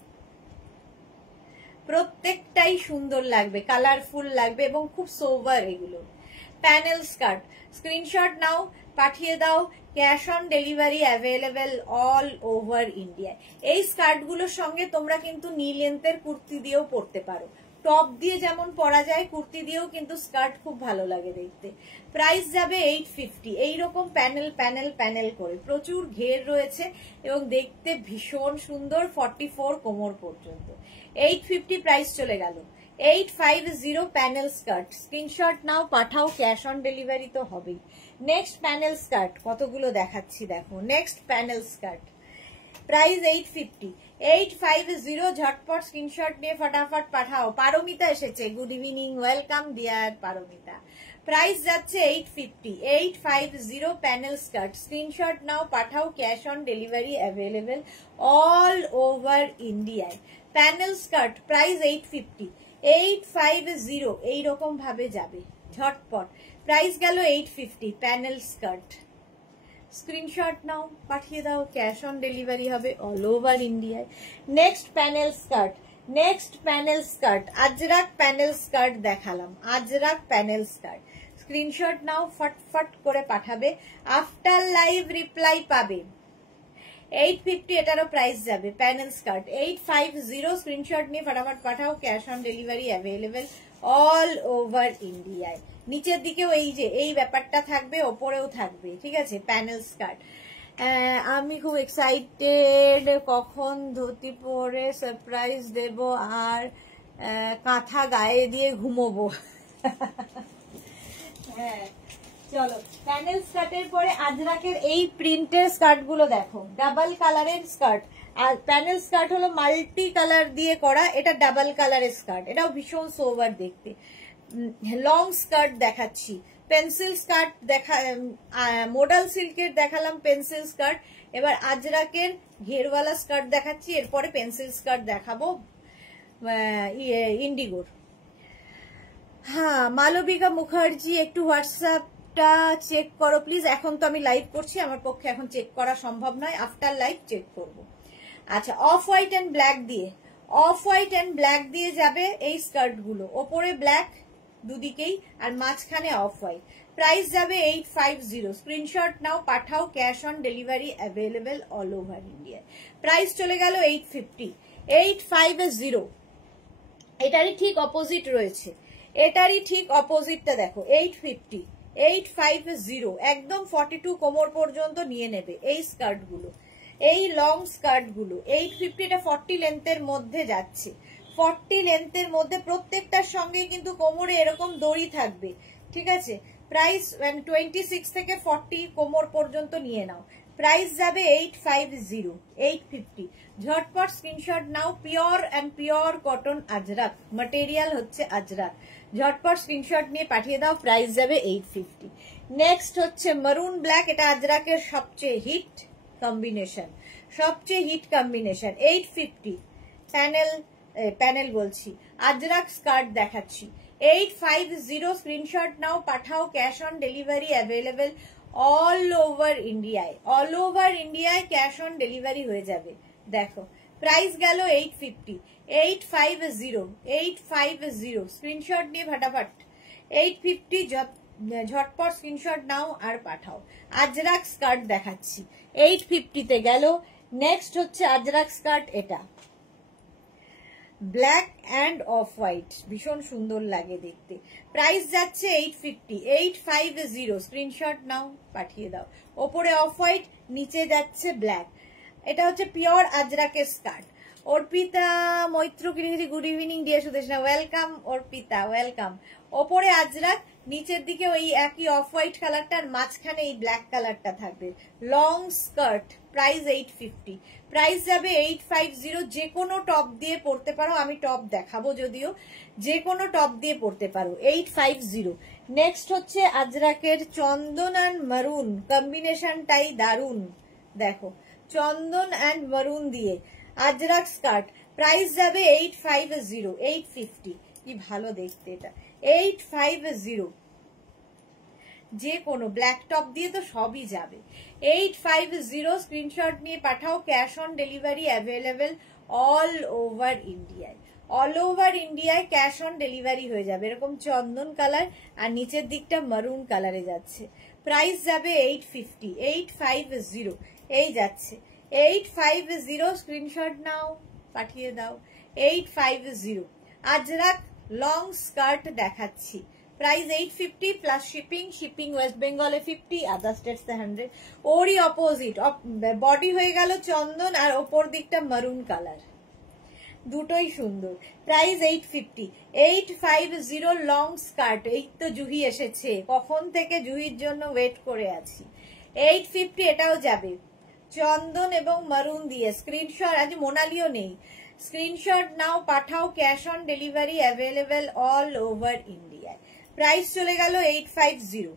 প্রত্যেকটাই সুন্দর লাগবে, কালারফুল লাগবে এবং খুব সোভার এগুলো। প্যানেল স্কার্ট স্ক্রিনশট নাও, পাঠিয়ে দাও। Cash on delivery available all over India. এই স্কার্ট গুলোর সঙ্গে তোমরা কিন্তু নি লেন্থের কুর্তি দিয়েও পরতে পারো, টপ দিয়ে যেমন পরা যায় কুর্তি দিয়েও কিন্তু স্কার্ট খুব ভালো লাগে দেখতে। প্রাইস যাবে 850। এইরকম প্যানেল প্যানেল প্যানেল করে, প্রচুর ঘের রয়েছে এবং দেখতে ভীষণ সুন্দর। 44 কোমর পর্যন্ত 850 প্রাইস চলে গেল। 850 প্যানেল স্কার্ট, স্ক্রিনশট নাও, পাঠাও। ক্যাশ অন ডেলিভারি তো হবেই। নেক্সট প্যানেল স্কার্ট কতগুলো দেখাচ্ছি দেখো। Next panel skirt price 850। 850 ঝটপট স্ক্রিনশট নিয়ে ফটাফট পাঠাও। পারমিতা এসেছে, good evening, welcome dear Paromita. Price যাচ্ছে 850, 850 প্যানেল স্কার্ট। স্ক্রিনশট নাও, পাঠাও, cash on delivery available all over ইন্ডিয়ায়। প্যানেল স্কার্ট প্রাইস 850, 850 এইরকম ভাবে যাবে ঝটপট। প্রাইস গেল 850 প্যানেল স্কার্ট। স্ক্রিনশট নাও, পাঠিয়ে দাও, ক্যাশ অন ডেলিভারি হবে অল ওভার ইন্ডিয়ায়। Next panel skirt, next panel skirt, Ajrak panel skirt দেখালাম, আজরাক প্যানেল স্কার্ট। স্ক্রিনশট নাও, ফটফট করে পাঠাবে, আফটার লাইভ রিপ্লাই পাবে। 850 এটারও প্রাইস যাবে প্যানেল স্কার্ট। 850 স্ক্রিনশট নিয়ে ফটাফট পাঠাও, cash on delivery available all over ইন্ডিয়ায়। নিচের দিকেও এই যে এই ব্যাপারটা থাকবে, ওপরেও থাকবে, ঠিক আছে, প্যানেল স্কার্ট। আমি খুব এক্সাইটেড, কখন ধুতি পরে সারপ্রাইজ দেব আর কাঁথা গায়ে দিয়ে ঘুমোবো। হ্যাঁ চলো, প্যানেল স্কার্টের পরে আজরাকের এই প্রিন্টের স্কার্ট গুলো দেখো, ডাবল কালারের স্কার্ট। আর প্যানেল স্কার্ট হলো মাল্টি কালার দিয়ে করা, এটা ডাবল কালারের স্কার্ট, এটাও ভীষণ সোবার দেখতে। লং স্কার্ট দেখাচ্ছি, পেন্সিল স্কার্ট দেখা, মডাল সিল্কের দেখালাম পেন্সিল স্কার্ট। এবার আজরাকের ঘেরওয়ালা স্কার্ট দেখাচ্ছি, এরপরে পেন্সিল স্কার্ট দেখাবো ইন্ডিগোর। হ্যাঁ মালবিকা মুখার্জি, একটু হোয়াটসঅ্যাপটা চেক করো প্লিজ। এখন তো আমি লাইভ করছি, আমার পক্ষে এখন চেক করা সম্ভব নয়, আফটার লাইভ চেক করব। আচ্ছা, অফ হোয়াইট এন্ড ব্ল্যাক দিয়ে, অফ হোয়াইট এন্ড ব্ল্যাক দিয়ে যাবে এই স্কার্ট গুলো, ওপরে ব্ল্যাক দুদিকেই আর মাঝখানে অফ হোয়াইট। প্রাইস যাবে 850, স্ক্রিনশট নাও, পাঠাও, cash on delivery available all over India. Price চলে গেল 850, 850। এটারই ঠিক অপোজিট রয়েছে, এটারই ঠিক অপোজিটটা দেখো, 850, 850 একদম 42 কোমর পর্যন্ত নিয়ে নেবে এই স্কার্ট গুলো, এই লং স্কার্ট গুলো। 850 এটা 40 লেন্থের মধ্যে যাচ্ছে, 40 লেন্থের মধ্যে, প্রত্যেকটার সঙ্গে কিন্তু কোমরে এরকম দড়ি থাকবে, ঠিক আছে। প্রাইস 26 থেকে 40 কোমর পর্যন্ত নিয়ে নাও। প্রাইস যাবে 850, 850। ঝটপট screenshot now, pure and pure cotton Ajrak, material হচ্ছে আজরাক। ঝটপট স্ক্রিনশট নিয়ে পাঠিয়ে দাও, প্রাইস যাবে 850। নেক্সট হচ্ছে মারুন ব্ল্যাক, এটা আজরাকের সবচেয়ে হিট কম্বিনেশন, সবচেয়ে হিট কম্বিনেশন। 850 প্যানেল বলছি, আজরাক স্কার্ট দেখাচ্ছি। 850 স্ক্রিনশট নাও, পাঠাও, cash on delivery available all over ইন্ডিয়ায়, অল ওভার ইন্ডিয়ায় ক্যাশ অন ডেলিভারি হয়ে যাবে। দেখো প্রাইস গেল 850, 850, 850 স্ক্রিনশট নিয়ে ফটাফট 850 ঝটপট স্ক্রিনশট নাও আর পাঠাও। আজরাক স্কার্ট দেখাচ্ছি, 850 তে গেল। নেক্সট হচ্ছে আজরাক স্কার্ট, এটা ব্ল্যাক অ্যান্ড অফ হোয়াইট, ভীষণ সুন্দর লাগে দেখতে। প্রাইস যাচ্ছে 850, 850 স্ক্রিনশট নাও, পাঠিয়ে দাও। ওপরে অফ হোয়াইট, নিচে যাচ্ছে ব্ল্যাক। এটা হচ্ছে পিওর আজরাকের স্কার্ট। অর্পিতা মৈত্র কিনেছি, good evening deer Sudeshna, welcome Arpita, welcome. ওপরে আজরাক, নিচের দিকে ওই একই অফ হোয়াইট কালারটার মাঝখানে এই ব্ল্যাক কালারটা থাকবে। লং স্কার্ট, প্রাইস 850, প্রাইস যাবে 850। যে কোনো টপ দিয়ে পরতে পারো, আমি টপ দেখাবো যদিও, যে কোনো টপ দিয়ে পরতে পারো। 850। নেক্সট হচ্ছে আজরাকের চন্দন অ্যান্ড মারুন কম্বিনেশনটাই দারুন, দেখো চন্দন অ্যান্ড মারুন দিয়ে আজরাক স্কার্ট। প্রাইস যাবে 850, 850। কি ভালো দেখতে এটা, 850। যে কোনো ব্ল্যাক টপ দিয়ে তো সবই যাবে। 850 স্ক্রিনশট নিয়ে পাঠাও, cash on delivery available all over ইন্ডিয়ায়, অল ওভার ইন্ডিয়ায় ক্যাশ অন ডেলিভারি হয়ে যাবে। এরকম চন্দন কালার আর নিচের দিকটা মারুন কালারে যাচ্ছে। প্রাইস যাবে 850, 850 এই যাচ্ছে। 850 স্ক্রিনশট নাও, পাঠিয়ে দাও। 850 আজরাক লং স্কার্ট দেখাচ্ছি। Price 850 plus shipping, shipping West বেঙ্গলে 50, আদার স্টেটস 100। ওরই অপোজিট, বডি হয়ে গেল চন্দন আর ওপর দিকটা মারুন কালার, দুটোই সুন্দর। Price 850, 850 long skirt. এই তো জুহি এসেছে, কখন থেকে জুহির জন্য ওয়েট করে আছি। 850 এটাও যাবে। চন্দন এবং মারুন দিয়ে স্ক্রিনশট, আজ মোনালিও নেই, স্ক্রিনশট নাও পাঠাও, cash on delivery available all over ইন্ডিয়ায়। প্রাইস চলে গেল 850।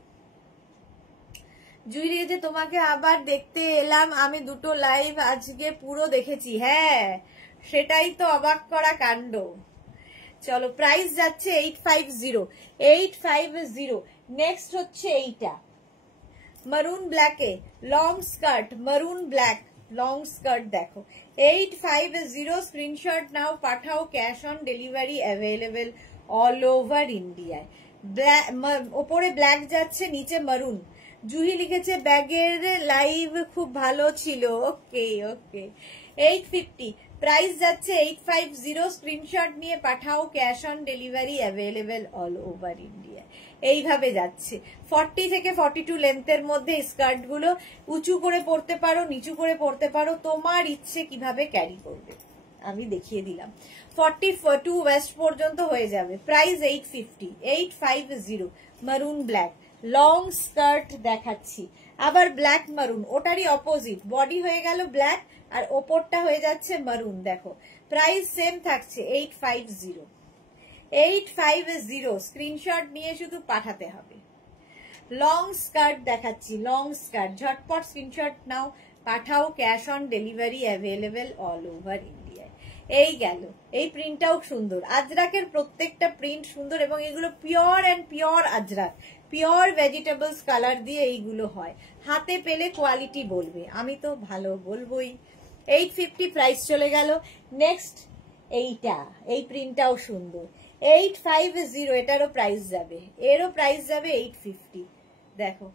জুই যে তোমাকে আবার দেখতে এলাম, আমি দুটো লাইভ আজকে পুরো দেখেছি। হ্যাঁ, সেটাই তো অবাক করা কাণ্ড। চলো, প্রাইস যাচ্ছে 850, 850। নেক্সট হচ্ছে এইটা মারুন ব্ল্যাকে, লং স্কার্ট, মারুন ব্ল্যাক লং স্কার্ট, দেখো 850। স্ক্রিনশট নাও পাঠাও, cash on delivery available all over ইন্ডিয়ায়। ওপরে ব্ল্যাক যাচ্ছে, নিচে মারুন। জুহি লিখেছে ব্যাগের লাইভ খুব ভালো ছিল। ওকে ওকে, 850। প্রাইস যাচ্ছে 850। স্ক্রিনশট নিয়ে পাঠাও, cash on delivery available all over India. এইভাবে যাচ্ছে 40 থেকে 42 লেন্থের মধ্যে স্কার্ট গুলো। উঁচু করে পরতে পারো, নিচু করে পরতে পারো, তোমার ইচ্ছে কিভাবে ক্যারি করবে আমি দেখিয়ে দিলাম। 42 ওয়েস্ট পর্যন্ত হয়ে যাবে। প্রাইস 850, 850। মারুন ব্ল্যাক লং স্কার্ট দেখাচ্ছি, আবার ব্ল্যাক মারুন, ওটারই অপোজিট, বডি হয়ে গেল ব্ল্যাক আর ওপরটা হয়ে যাচ্ছে মারুন। দেখো প্রাইস সেম থাকছে 850, 850। স্ক্রিনশট নিয়ে শুধু পাঠাতে হবে। লং স্কার্ট দেখাচ্ছি, লং স্কার্ট, ঝটপট স্ক্রিনশট নাও পাঠাও, cash on delivery available all over ইন্ডিয়ায়। এই গেল, এই প্রিন্টটাও সুন্দর, আজরাকের প্রত্যেকটা প্রিন্ট সুন্দর এবং এগুলো pure and pure Ajrak, pure vegetables colour দিয়ে এইগুলো হয়। হাতে পেলে কোয়ালিটি বলবে, আমি তো ভালো বলবোই। 850 প্রাইস চলে গেল। নেক্সট এইটা, এই প্রিন্টটাও সুন্দর, 850। এটারও প্রাইস যাবে, এরও প্রাইস যাবে 850। দেখো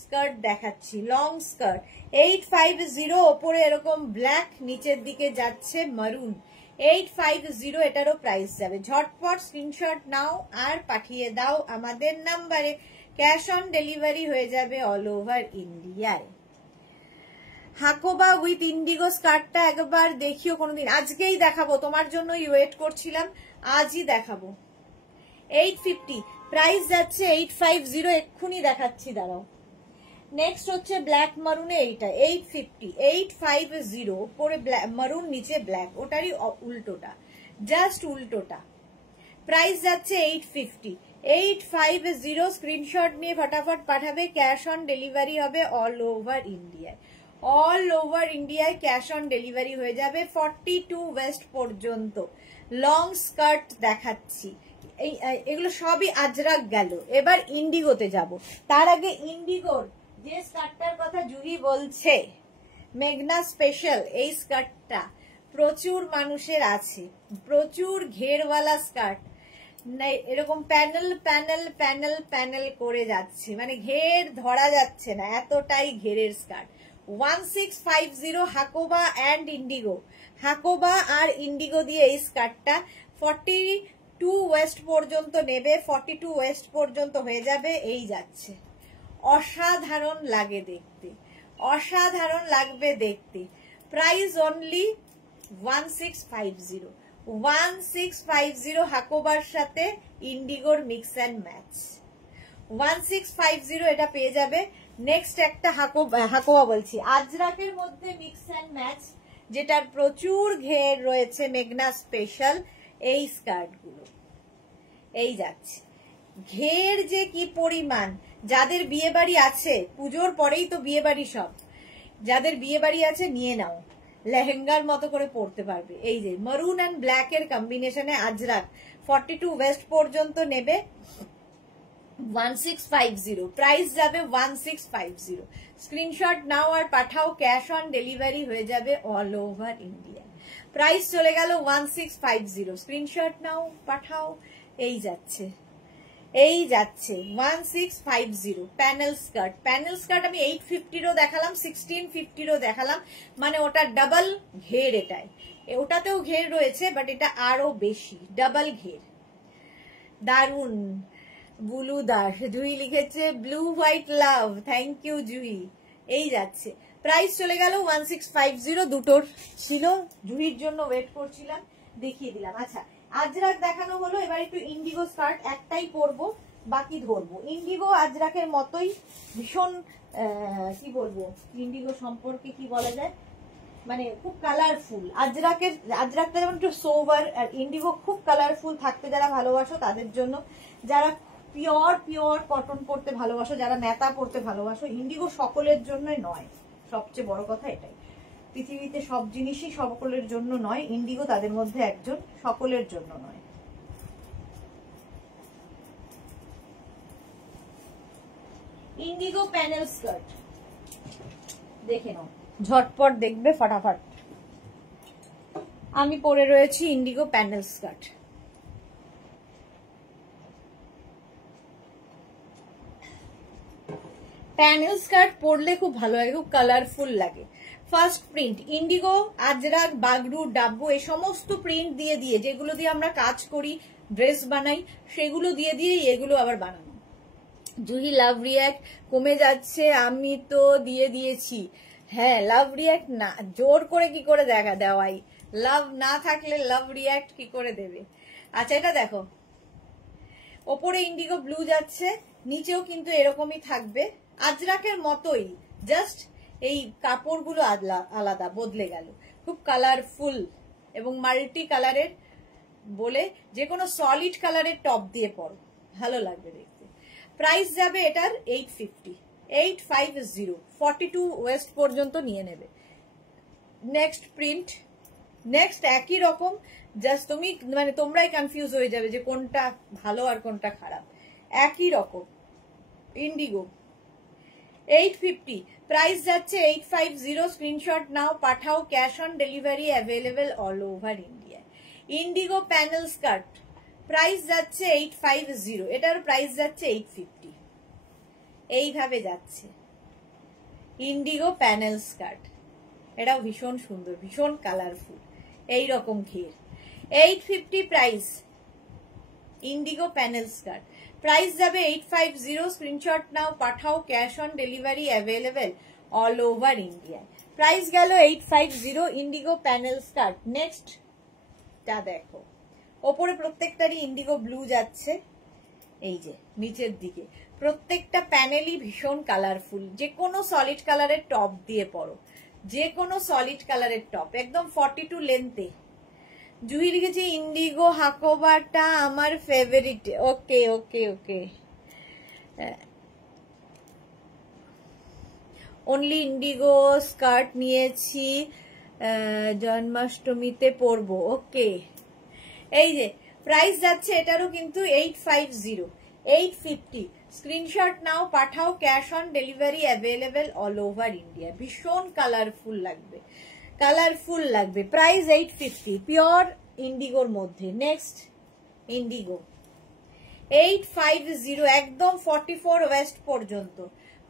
স্কার্ট দেখাচ্ছি, লং স্কার্ট 850। ওপরে এরকম ব্ল্যাক, নিচের দিকে যাচ্ছে মারুন, 850। এটারও প্রাইস যাবে। ঝটপট স্ক্রিনশট নাও আর পাঠিয়ে দাও আমাদের নাম্বারে, ক্যাশ অন ডেলিভারি হয়ে যাবে অল ওভার ইন্ডিয়ায়। হাকোবা উইথ ইন্ডিগো স্কার্টটা একবার দেখিও কোনোদিন, আজকেই দেখাবো, তোমার জন্যই ওয়েট করছিলাম, আজই দেখাবো। 850 প্রাইস যাচ্ছে, 850 এক্ষুনি দেখাচ্ছি, দাঁড়াও। নেক্সট হচ্ছে ব্ল্যাক মারুনে, এইটা 850, 850। উপরে মারুন, নিচে ব্ল্যাক, ওটারই উল্টোটা, জাস্ট উল্টোটা। প্রাইস যাচ্ছে 850, 850। স্ক্রিনশট নিয়ে ফটাফট পাঠাবে, ক্যাশ অন ডেলিভারি হবে অল ওভার ইন্ডিয়ায়, অল ওভার ইন্ডিয়ায় ক্যাশ অন ডেলিভারি হয়ে যাবে। 42 ওয়েস্ট পর্যন্ত লং স্কার্ট দেখাচ্ছি, এগুলো সবই আজরাক গেল। এবার ইন্ডিগোতে যাব, তার আগে ইন্ডিগোর যে স্কার্টটার কথা জুহি বলছে, মেঘনা স্পেশাল, এই স্কার্টটা প্রচুর মানুষের আছে, প্রচুর ঘেরওয়ালা স্কার্ট, এরকম প্যানেল প্যানেল প্যানেল প্যানেল করে যাচ্ছে, মানে ঘের ধরা যাচ্ছে না, এতটাই ঘেরের skirt. 1650 Hakoba and indigo, Hakoba আর ইন্ডিগো দিয়ে এই স্কার্টটা 42 ওয়েস্ট পর্যন্ত নেবে, 42 ওয়েস্ট পর্যন্ত হয়ে যাবে। এই যাচ্ছে, অসাধারণ লাগে দেখতে, অসাধারণ লাগবে দেখতে। প্রাইস অনলি 1650, 1650 হাকোবার সাথে ইন্ডিগোর মিক্স অ্যান্ড ম্যাচ, 1650 এটা পেয়ে যাবে। নেক্সট একটা হাকোবা বলছি, আজরাকের মধ্যে মিক্স অ্যান্ড ম্যাচ, যেটার প্রচুর ঘের রয়েছে, মেঘনা স্পেশাল এই স্কার্ট গুলো। এই যাচ্ছে, ঘের যে কি পরিমাণ, যাদের বিয়ে বাড়ি আছে, পুজোর পরেই তো বিয়ে বাড়ি, সব যাদের বিয়ে বাড়ি আছে নিয়ে নাও, লেহেঙ্গার মতো করে পরতে পারবে। এই যে মারুন অ্যান্ড ব্ল্যাক এর কম্বিনেশনে আজরাক 42 ওয়েস্ট পর্যন্ত নেবে, 1650 প্রাইস যাবে, 1650। স্ক্রিনশট নাও আর পাঠাও, ক্যাশ অন ডেলিভারি হয়ে যাবে অল ওভার ইন্ডিয়া। প্রাইস চলে গেল 1650, স্ক্রিনশট নাও পাঠাও। এই যাচ্ছে, এই যাচ্ছে 1650 প্যানেল স্কার্ট, প্যানেল স্কার্ট আমি 850-ও দেখালাম, 1650-ও দেখালাম, মানে ওটা ডাবল ঘের, এটাই, ওটাতেও ঘের রয়েছে বাট এটা আরো বেশি, ডাবল ঘের, দারুন। বুলু দাস, জুহি লিখেছে blue white love, thank you Juhi. এই যাচ্ছে, প্রাইস চলে গেল 1650, দুটোর ছিল, জুহির জন্য ওয়েট করছিলাম, দেখিয়ে দিলাম। আচ্ছা, আজরাক দেখানো হলো, এবার একটু ইন্ডিগো স্কার্ট, একটাই পরবো, বাকি ধরবো। ইন্ডিগো আজরাকের মতোই ভীষণ কি বলবো, ইন্ডিগো সম্পর্কে কি বলা যায়, মানে খুব কালারফুল। আজরাকটা যেমন একটু সোভার, আর ইন্ডিগো খুব কালারফুল থাকতে যারা ভালোবাসো তাদের জন্য, যারা পিওর কটন পরতে ভালোবাসো, যারা নেতা পরতে ভালোবাসো, ইন্ডিগো সকলের জন্যই নয়। সবচেয়ে বড় কথা এটাই, পৃথিবীতে সব জিনিসই সকলের জন্য নয়, ইন্ডিগো তাদের মধ্যে একজন, সকলের জন্য নয়। ইন্ডিগো প্যানেল স্কার্ট দেখে নাও, ঝটপট দেখবে ফটাফট। আমি পরে রয়েছি indigo panel skirt. Panel skirt পরলে খুব ভালো লাগে, খুব কালারফুল লাগে। First print indigo, ajrakh, Bagru, dabu, এই সমস্ত প্রিন্ট দিয়ে দিয়ে, যেগুলো দিয়ে আমরা কাজ করি, ড্রেস বানাই, সেগুলো দিয়ে দিয়ে এগুলো আবার বানানো। জুহি লাভ রিয়াক্ট কমে যাচ্ছে, আমি তো দিয়ে দিয়েছি। হ্যাঁ, লাভ রিয়াক্ট না জোর করে কি করে দেখা দেওয়াই, লাভ না থাকলে লাভ রিয়াক্ট কি করে দেবে। আচ্ছা, এটা দেখো, ওপরে ইন্ডিগো ব্লু যাচ্ছে, নিচেও কিন্তু এরকমই থাকবে, আজরাকের মতোই, জাস্ট এই কাপড়গুলো আলাদা বদলে গেল। খুব কালারফুল এবং মাল্টি কালারের বলে, যে কোনো সলিড কালারের টপ দিয়ে পরো, ভালো লাগবে দেখতে। প্রাইস যাবে এটার 850, 850, 42 ওয়েস্ট পর্যন্ত নিয়ে নেবে। নেক্সট প্রিন্ট, নেক্সট একই রকম, জাস্ট তুমি মানে তোমরাই কনফিউজ হয়ে যাবে যে কোনটা ভালো আর কোনটা খারাপ। একই রকম ইন্ডিগো 850, প্রাইস যাচ্ছে 850, স্ক্রিনশট নাও, পাঠাও, cash on delivery available all over India. Indigo panel skirt price যাচ্ছে 850, এটার প্রাইস যাচ্ছে 850, এইভাবে যাচ্ছে ইন্ডিগো প্যানেল স্কার্ট। এটাও ভীষণ সুন্দর, ভীষণ কালারফুল, এইরকম ঘের। 850 price Indigo panel skirt, price যাবে 850, স্ক্রিনশট নাও, পাঠাও, cash on delivery available all over India. Price গেল 850 ইন্ডিগো প্যানেল স্কার্ট। নেক্সট টা দেখো, ওপরে প্রত্যেকটারই ইন্ডিগো ব্লু যাচ্ছে, এই যে নিচের দিকে প্রত্যেকটা প্যানেলই ভীষণ কালারফুল। যে কোনো সলিড কালারের টপ দিয়ে পরো, যে কোনো সলিড কালারের টপ, একদম 42 লেন্থে। জুহি লিখেছি ইন্ডিগো হাকোবাটা আমার ফেভারিট। ওকে ওকে ওকে, অনলি ইন্ডিগো স্কার্ট নিয়েছি, জন্মাষ্টমীতে পরবো। ওকে, এই যে প্রাইস যাচ্ছে এটারও কিন্তু 850, 850, স্ক্রিনশট নাও, পাঠাও, cash on delivery available all over India. ভীষণ কালারফুল লাগবে, কালারফুল লাগবে। প্রাইস 850, পিওর ইন্ডিগোর মধ্যে। নেক্সট ইন্ডিগো 850, একদম 44 ওয়েস্ট পর্যন্ত,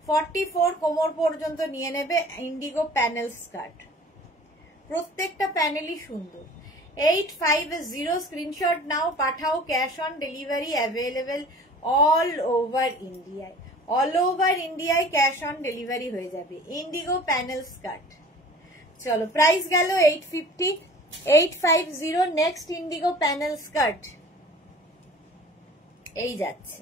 44 কোমর পর্যন্ত নিয়ে নেবে ইন্ডিগো প্যানেল স্কার্ট। প্রত্যেকটা প্যানেলই সুন্দর। 850, স্ক্রিনশট নাও, পাঠাও, cash on delivery available all over ইন্ডিয়ায়। অল ওভার ইন্ডিয়ায় ক্যাশ অন ডেলিভারি হয়ে যাবে ইন্ডিগো প্যানেল স্কার্ট। চলো, প্রাইস গেল 850, 850। নেক্সট ইন্ডিগো প্যানেল স্কার্ট এই যাচ্ছে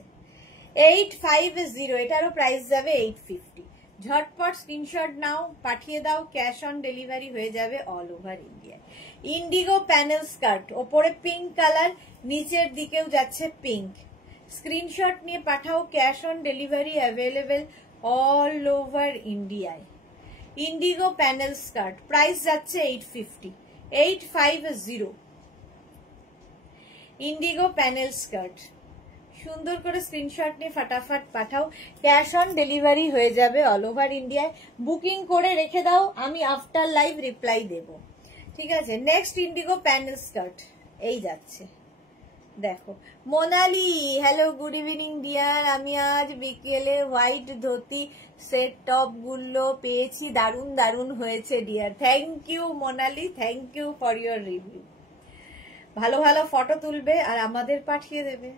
850, এটারও প্রাইস যাবে 850। ঝটপট স্ক্রিনশট নাও, পাঠিয়ে দাও, ক্যাশ অন ডেলিভারি হয়ে যাবে all over India. Indigo panel skirt, ওপরে পিঙ্ক কালার, নিচের দিকেও যাচ্ছে পিঙ্ক। স্ক্রিনশট নিয়ে পাঠাও, cash on delivery available all over ইন্ডিয়ায়। ইন্ডিগো প্যানেল স্কার্ট, প্রাইস যাচ্ছে 850, 850। ইন্ডিগো প্যানেল স্কার্ট, সুন্দর করে স্ক্রিনশট নিয়ে ফাটাফাট পাঠাও, ক্যাশ অন ডেলিভারি হয়ে যাবে অল ওভার ইন্ডিয়ায়। বুকিং করে রেখে দাও, আমি আফটার লাইভ রিপ্লাই দেব, ঠিক আছে। নেক্সট ইন্ডিগো প্যানেল স্কার্ট এই যাচ্ছে, দেখো। Monali, hello, good evening deer. আমি আজ বিকেলে হোয়াইট ধুতি সেট টপ গুলো পেয়েছি, দারুন দারুন হয়েছে dear. Thank you Monali, thank you for your review. ভালো ভালো ফটো তুলবে আর আমাদের পাঠিয়ে দেবে।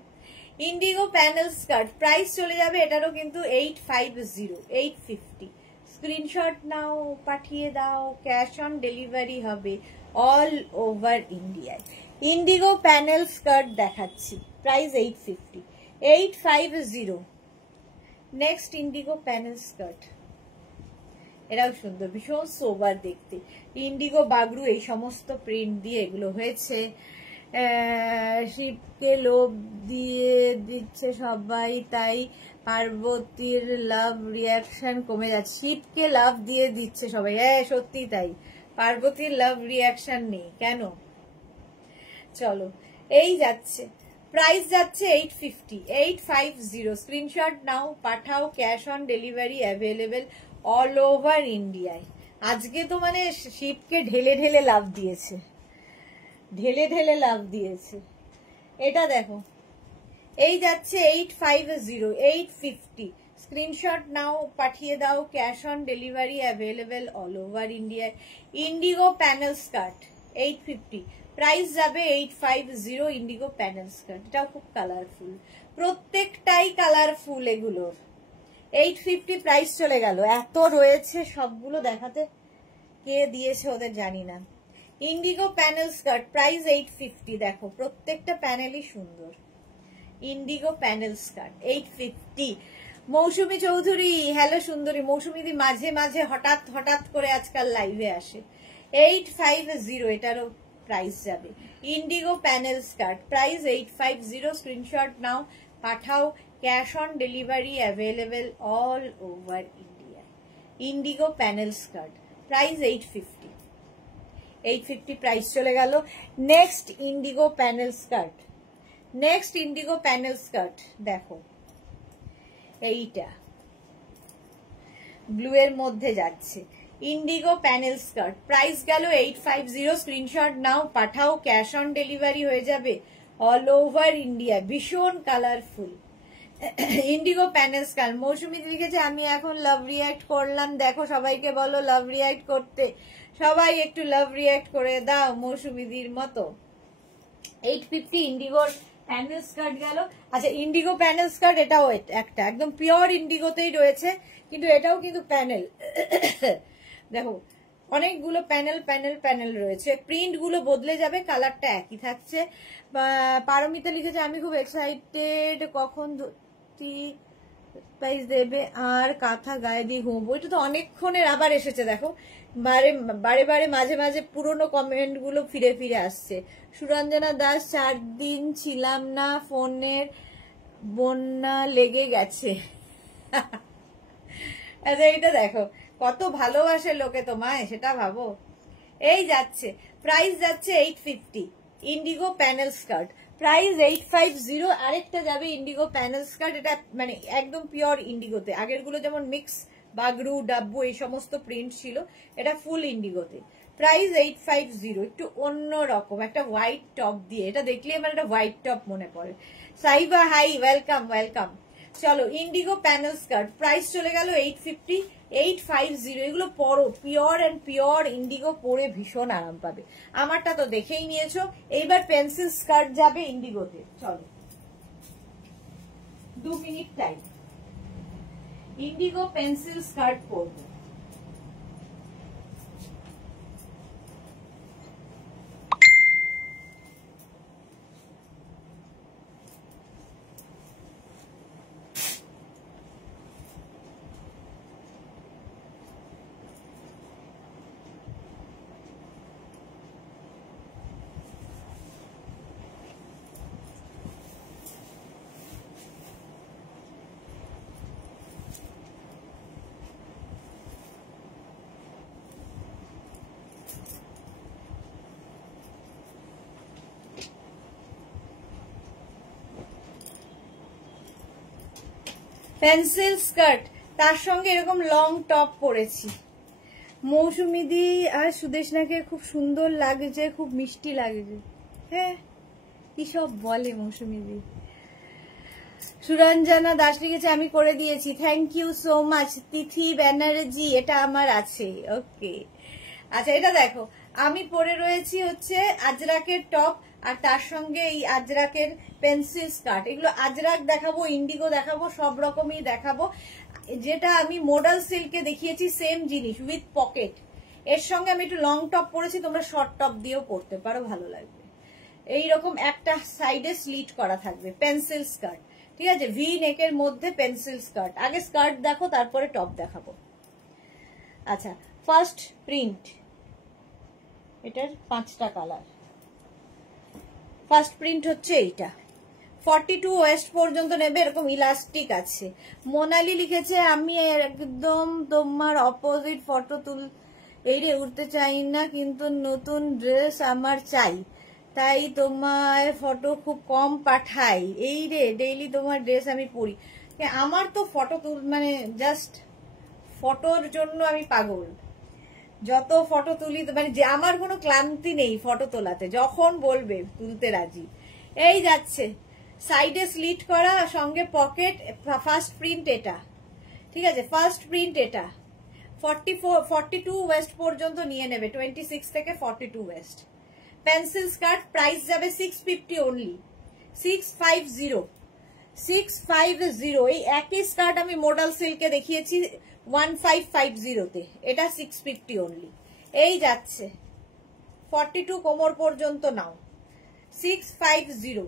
ইন্ডিগো প্যানেল স্কার্ট, প্রাইস চলে যাবে এটারও কিন্তু 850, 850। স্ক্রিনশট নাও, পাঠিয়ে দাও, ক্যাশ অন ডেলিভারি হবে অল ওভার ইন্ডিয়ায়। ইন্ডিগো প্যানেল স্কার্ট দেখাচ্ছি, price 850, 850। Next Indigo panel skirt, এরাও সুন্দর, ভীষণ সোবার দেখতে, ইন্ডিগো বাগরু এই সমস্ত প্রিন্ট দিয়ে এগুলো হয়েছে। শিবকে লোভ দিয়ে দিচ্ছে সবাই, তাই পার্বতীর লাভ রিয়াকশন কমে যাচ্ছে। শিবকে লাভ দিয়ে দিচ্ছে সবাই, হ্যাঁ সত্যি তাই, পার্বতীর লাভ রিয়াকশন নেই কেন। চলো এই যাচ্ছে, প্রাইস যাচ্ছে 850। স্ক্রিনশট নাও, পাঠাও, cash on delivery available all over ইন্ডিয়ায়। আজকে তো মানে শিবকে ঢেলে ঢেলে লাভ দিয়েছে, ঢেলে ঢেলে লাভ দিয়েছে। এটা দেখো, এই যাচ্ছে 850। স্ক্রিনশট নাও, পাঠিয়ে দাও, cash on delivery available all over ইন্ডিয়ায়। ইন্ডিগো প্যানেল স্কার্ট 850, প্রাইস যাবে 850। ইন্ডিগো প্যানেল স্কার্ট, এটাও খুব কালারফুল, প্রত্যেকটাই কালারফুল এগুলোর। 850 প্রাইস চলে গেল, এত রয়েছে সবগুলো দেখাতে কে দিয়েছে ওদের জানি না। ইন্ডিগো প্যানেল স্কার্ট প্রাইস 850, দেখো প্রত্যেকটা প্যানেলই সুন্দর। Indigo panel skirt 850। মৌসুমী চৌধুরী, হ্যালো সুন্দরী। মৌসুমী দি মাঝে মাঝে হঠাৎ হঠাৎ করে আজকাল লাইভে আসে। 850 এটারও প্রাইস যাবে। Indigo panel skirt price 850। Screenshot নাও, পাঠাও, cash on delivery available all over India. Indigo panel skirt price 850। 850 price চলে গেল। Next Indigo panel skirt, next Indigo panel skirt দেখো, এইটা ব্লু এর মধ্যে যাচ্ছে। ইন্ডিগো প্যানেল স্কার্ট প্রাইস গেল 850। স্ক্রিনশট নাও, পাঠাও, ক্যাশ অন ডেলিভারি হয়ে যাবে অল ওভার ইন্ডিয়া। ভীষণ কালারফুল ইন্ডিগো প্যানেল স্কার্ট। মৌসুমী লিখেছে আমি এখন লাভ রিয়াক্ট করলাম, দেখো সবাইকে বলো লাভ রিয়াক্ট করতে, সবাই একটু লাভ রিয়াক্ট করে দাও মৌসুমীদির মতো। 850 ইন্ডিগোর প্যানেল স্কার্ট গেল। আচ্ছা ইন্ডিগো প্যানেল স্কার্ট এটাও একটা একদম পিওর ইন্ডিগোতেই রয়েছে, কিন্তু এটাও কিন্তু প্যানেল। দেখো অনেকগুলো প্যানেল প্যানেল প্যানেল রয়েছে, প্রিন্ট গুলো বদলে যাবে, কালারটা একই থাকছে। পারমিতা লিখেছে আমি খুব এক্সাইটেড, কখন ধুতি প্রাইস দেবে আর কাঁথা গায়ে দিয়ে ঘুমবো। এটা তো অনেকক্ষণের আবার এসেছে, দেখো বারে বারে বারে মাঝে মাঝে পুরনো কমেন্ট গুলো ফিরে ফিরে আসছে। সুরঞ্জনা দাস, 4 দিন ছিলাম না, ফোনের বন্যা লেগে গেছে। আচ্ছা এটা দেখো কত ভালোবাসে লোকে তোমায়, সেটা ভাবো। এই যাচ্ছে, প্রাইস যাচ্ছে 850। Indigo panel skirt price 850। আরেকটা যাবে ইন্ডিগো প্যানেল স্কার্ট, এটা মানে একদম পিওর ইন্ডিগোতে। আগের গুলো যেমন মিক্স বাগরু ডাব্বু এই সমস্ত প্রিন্ট ছিল, এটা ফুল ইন্ডিগোতে। প্রাইস 850, একটু অন্য রকম একটা হোয়াইট টপ দিয়ে, এটা দেখলে আমার একটা হোয়াইট টপ মনে পড়ে। Saiba high, welcome welcome. চলো ইন্ডিগো প্যানেল স্কার্ট প্রাইস চলে গেল 850। 850 এগুলো পরো, পিওর এন্ড পিওর ইন্ডিগো, পরে ভীষণ আরাম পাবে। আমারটা তো দেখেই নিয়েছো। এইবার পেন্সিল স্কার্ট যাবে ইন্ডিগোতে, চলো 2 minute time. Indigo pencil skirt পরবো। পেন্সিল স্কার্ট, তার সঙ্গে এরকম লং টপ পরেছি। মৌসুমীদি আর সুদেশনাকে খুব সুন্দর লাগছে, খুব মিষ্টি লাগছে। হ্যাঁ কি সব বলে মৌসুমীদি। সুরঞ্জনা দাস লিখেছে আমি করে দিয়েছি, থ্যাংক ইউ সো মাচ। তিথি ব্যানার্জি, এটা আমার আছে, ওকে। আচ্ছা এটা দেখো, আমি পরে রয়েছি হচ্ছে আজরাকের টপ, আর তার সঙ্গে এই আজরাকের পেন্সিল স্কার্ট। এগুলো আজরাক দেখাবো, ইন্ডিগো দেখাবো, সব রকমই দেখাবো। যেটা আমি মডেল সিল্কে দেখিয়েছি সেম জিনিস উইথ পকেট, এর সঙ্গে আমি একটু লং টপ পরেছি, তোমরা শর্ট টপ দিয়েও পরতে পারো, ভালো লাগবে। এইরকম একটা সাইডে স্লিট করা থাকবে, পেন্সিল স্কার্ট, ঠিক আছে, ভি নেকের মধ্যে পেন্সিল স্কার্ট। আগে স্কার্ট দেখো, তারপরে টপ দেখাবো। আচ্ছা, ফার্স্ট প্রিন্ট, এটার 5টা কালার। ফার্স্ট প্রিন্ট হচ্ছে এইটা, 42 ওয়েস্ট পর্যন্ত নেবে, এরকম ইলাস্টিক আছে। মোনালি লিখেছে আমি একদম তোমার অপোজিট ফটো এই রে উঠতে চাই না, কিন্তু নতুন ড্রেস আমার চাই, তাই তোমার ফটো খুব কম পাঠাই। এই রে ডেইলি তোমার ড্রেস আমি পরি। আমার তো ফটো মানে জাস্ট ফটোর জন্য আমি পাগল, যত ফটো তুলি মানে যে আমার কোনো ক্লান্তি নেই ফটো তোলাতে, যখন বলবে তুলতে রাজি। এই যাচ্ছে সাইডে স্লিট করা, সঙ্গে পকেট। ফার্স্ট প্রিন্ট এটা, ঠিক আছে, ফার্স্ট প্রিন্ট এটা। 42 ওয়েস্ট পর্যন্ত নিয়ে নেবে, 26 থেকে 42 ওয়েস্ট। পেন্সিল স্কার্ট, প্রাইস যাবে 650 অনলি, 650। এই একই স্কার্ট আমি মডাল সিল্কে দেখিয়েছি 1550 তে, এটা 650 অনলি। এই যাচ্ছে 42 কোমর পর্যন্ত নাও, 650।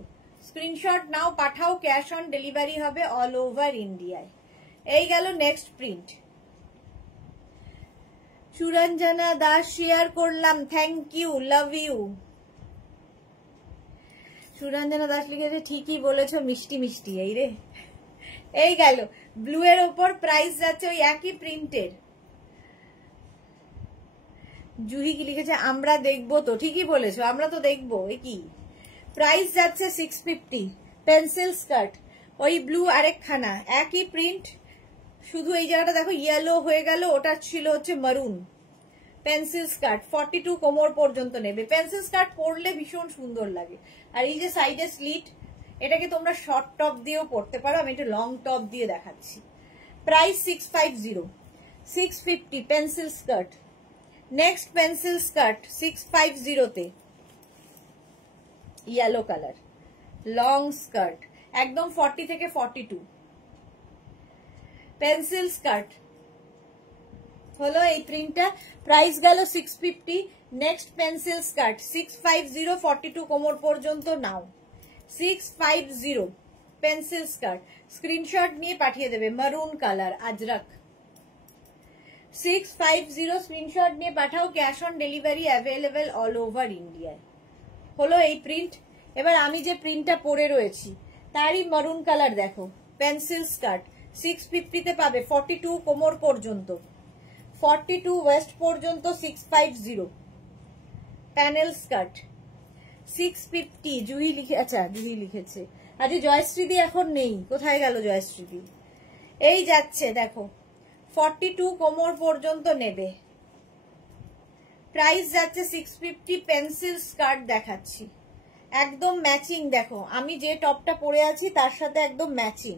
স্ক্রিনশট নাও, পাঠাও, ক্যাশ অন ডেলিভারি হবে অল ওভার ইন্ডিয়ায়। এই গেল next print. Suranjana Das share করলাম, thank you, love you. Suranjana Das লিখেছে ঠিকই বলেছো, মিষ্টি মিষ্টি। এই রে, এই গেল ব্লু এর ওপর, প্রাইস যাচ্ছে ওই একই প্রিন্টের। জুহি কি লিখেছে, আমরা দেখবো তো, ঠিকই বলেছো, আমরা তো দেখবো। এ কি, প্রাইস যাচ্ছে 650। পেন্সিল স্কার্ট, ওই ব্লু আরেকখানা, একই প্রিন্ট, শুধু এই জায়গাটা দেখো ইয়েলো হয়ে গেল, ওটা ছিল হচ্ছে মারুন। পেন্সিল স্কার্ট 42 কোমর পর্যন্ত নেবে। পেন্সিল স্কার্ট পরলে ভীষণ সুন্দর লাগে। আর এই যে সাইডে স্লিট, এটাকে তোমরা শর্ট টপ দিয়েও পরতে পারো, আমি একটু লং টপ দিয়ে দেখাচ্ছি। Price 650, 650 pencil skirt. Next pencil skirt 650 yellow colour, long skirt, একদম 40 থেকে 42। পেন্সিল স্কার্ট হলো এই প্রিন্টটা, প্রাইস গেল 650। নেক্সট পেন্সিল স্কার্ট 650, 42 কোমর পর্যন্ত নাও, 650 পেন্সিল স্কার্ট। স্ক্রিনশট নিয়ে পাঠিয়ে দেবে, মারুন কালার, আজরাক। 650 স্ক্রিনশট নিয়ে পাঠাও, cash on delivery available all over ইন্ডিয়ায়। হলো এই প্রিন্ট। এবার আমি যে প্রিন্টটা পরে রয়েছি তারই মারুন কালার দেখো, পেন্সিল স্কার্ট 650 পাবে, 42 কোমর পর্যন্ত, 42 ওয়েস্ট পর্যন্ত 650। Panel skirt 650। জুহি লিখে, আচ্ছা জুহি লিখেছে, আজ জয়শ্রীদি এখন নেই, কোথায় গেল জয়শ্রীদি? এই যাচ্ছে দেখো 42 কোমর পর্যন্ত নেবে, প্রাইস যাচ্ছে 650। পেন্সিল স্কার্ট দেখাচ্ছি, একদম ম্যাচিং। দেখো আমি যে টপটা পরে আছি তার সাথে একদম ম্যাচিং।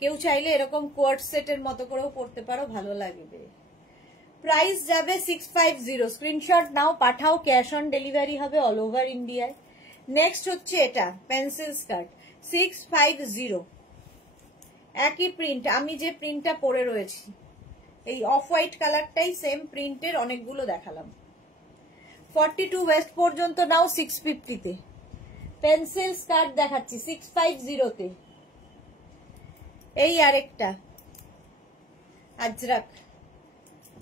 কেউ চাইলে এরকম কোয়ার্ট সেটের মতো করেও পরতে পারো, ভালো লাগবে। প্রাইস যাবে 650। স্ক্রিনশট নাও, পাঠাও, ক্যাশ অন ডেলিভারি হবে অল ওভার ইন্ডিয়ায়। নেক্সট হচ্ছে এটা পেন্সিল স্কার্ট 650, একই প্রিন্ট, আমি যে প্রিন্টটা পরে রয়েছি এই অফ হোয়াইট কালারটাই সেম প্রিন্টের অনেকগুলো দেখালাম। 42 ওয়েস্ট পর্যন্ত নাও 650-তে। পেন্সিল স্কার্ট দেখাচ্ছি 650-তে। এই আরেকটা আজরাক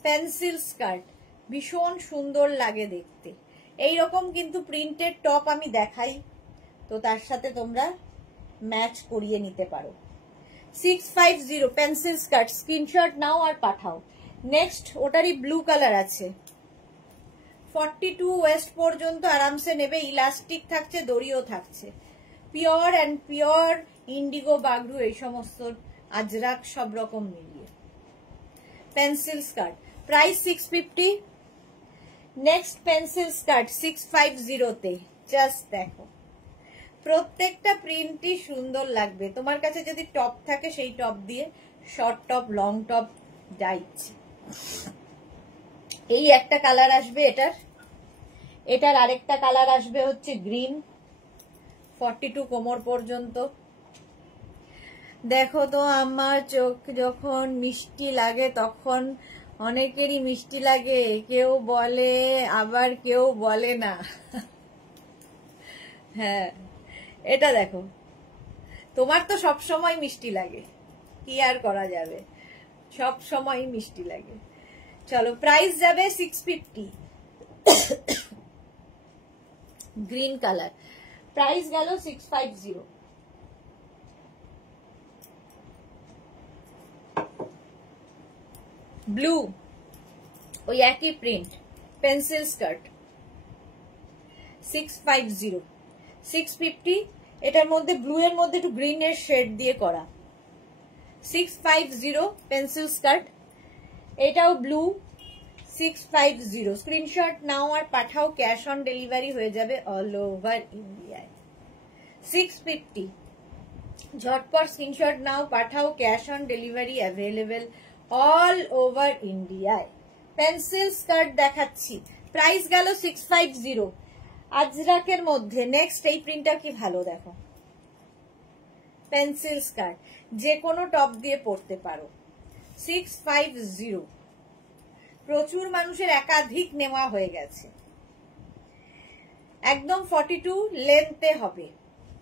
পেন্সিল স্কার্ট, ভীষণ সুন্দর লাগে দেখতে। এইরকম কিন্তু প্রিন্টের টপ আমি দেখাই, তো তার সাথে তোমরা ম্যাচ করিয়ে নিতে পারো। 650 পেন্সিল স্কার্ট, স্ক্রিনশট নাও আর পাঠাও। নেক্সট ওটারই ব্লু কালার আছে, 42 ওয়েস্ট পর্যন্ত আরামসে নেবে, ইলাস্টিক থাকছে, দড়িও থাকছে, pure and pure indigo Bagru এই সমস্ত আজরাক সব রকম মিলিয়ে। Pencil skirt price 650। Next pencil skirt 650-তে। জাস্ট দেখো প্রত্যেকটা প্রিন্টই সুন্দর লাগবে। তোমার কাছে যদি টপ থাকে সেই টপ দিয়ে, শর্ট টপ, লং টপ, যা ইচ্ছে। এই একটা কালার আসবে এটার আরেকটা কালার আসবে হচ্ছে গ্রিন, 42 কোমর পর্যন্ত। দেখো তো আমার চোখ যখন মিষ্টি লাগে তখন অনেকেরই মিষ্টি লাগে, কেউ বলে আবার কেউ বলে না। হ্যাঁ এটা দেখো তোমার তো সব সময় মিষ্টি লাগে, কি আর করা যাবে, সব সময় মিষ্টি লাগে। চলো প্রাইস যাবে 650, গ্রিন কালার, প্রাইস গেল 650। ব্লু, ওই একই প্রিন্ট, পেন্সিল স্কার্ট, 650, 650। এটার মধ্যে ব্লু এর মধ্যে একটু গ্রিন এর শেড দিয়ে করা, 650 পেন্সিল স্কার্ট। এটাও ব্লু, 650। স্ক্রিনশট নাও আর পাঠাও, ক্যাশ অন ডেলিভারি হয়ে যাবে অল ওভার ইন্ডিয়ায়। 650, ঝটপট স্ক্রিনশট নাও পাঠাও, cash on delivery available all over ইন্ডিয়ায়। পেন্সিল স্কার্ট দেখাচ্ছি, প্রাইস গেল 650 আজরাকের মধ্যে। নেক্সট এই প্রিন্টটা কি ভালো, দেখো পেন্সিল স্কার্ট, যে কোনো টপ দিয়ে পরতে পারো, 650। প্রচুর মানুষের একাধিক নেওয়া হয়ে গেছে, একদম 42 লেন্থে হবে,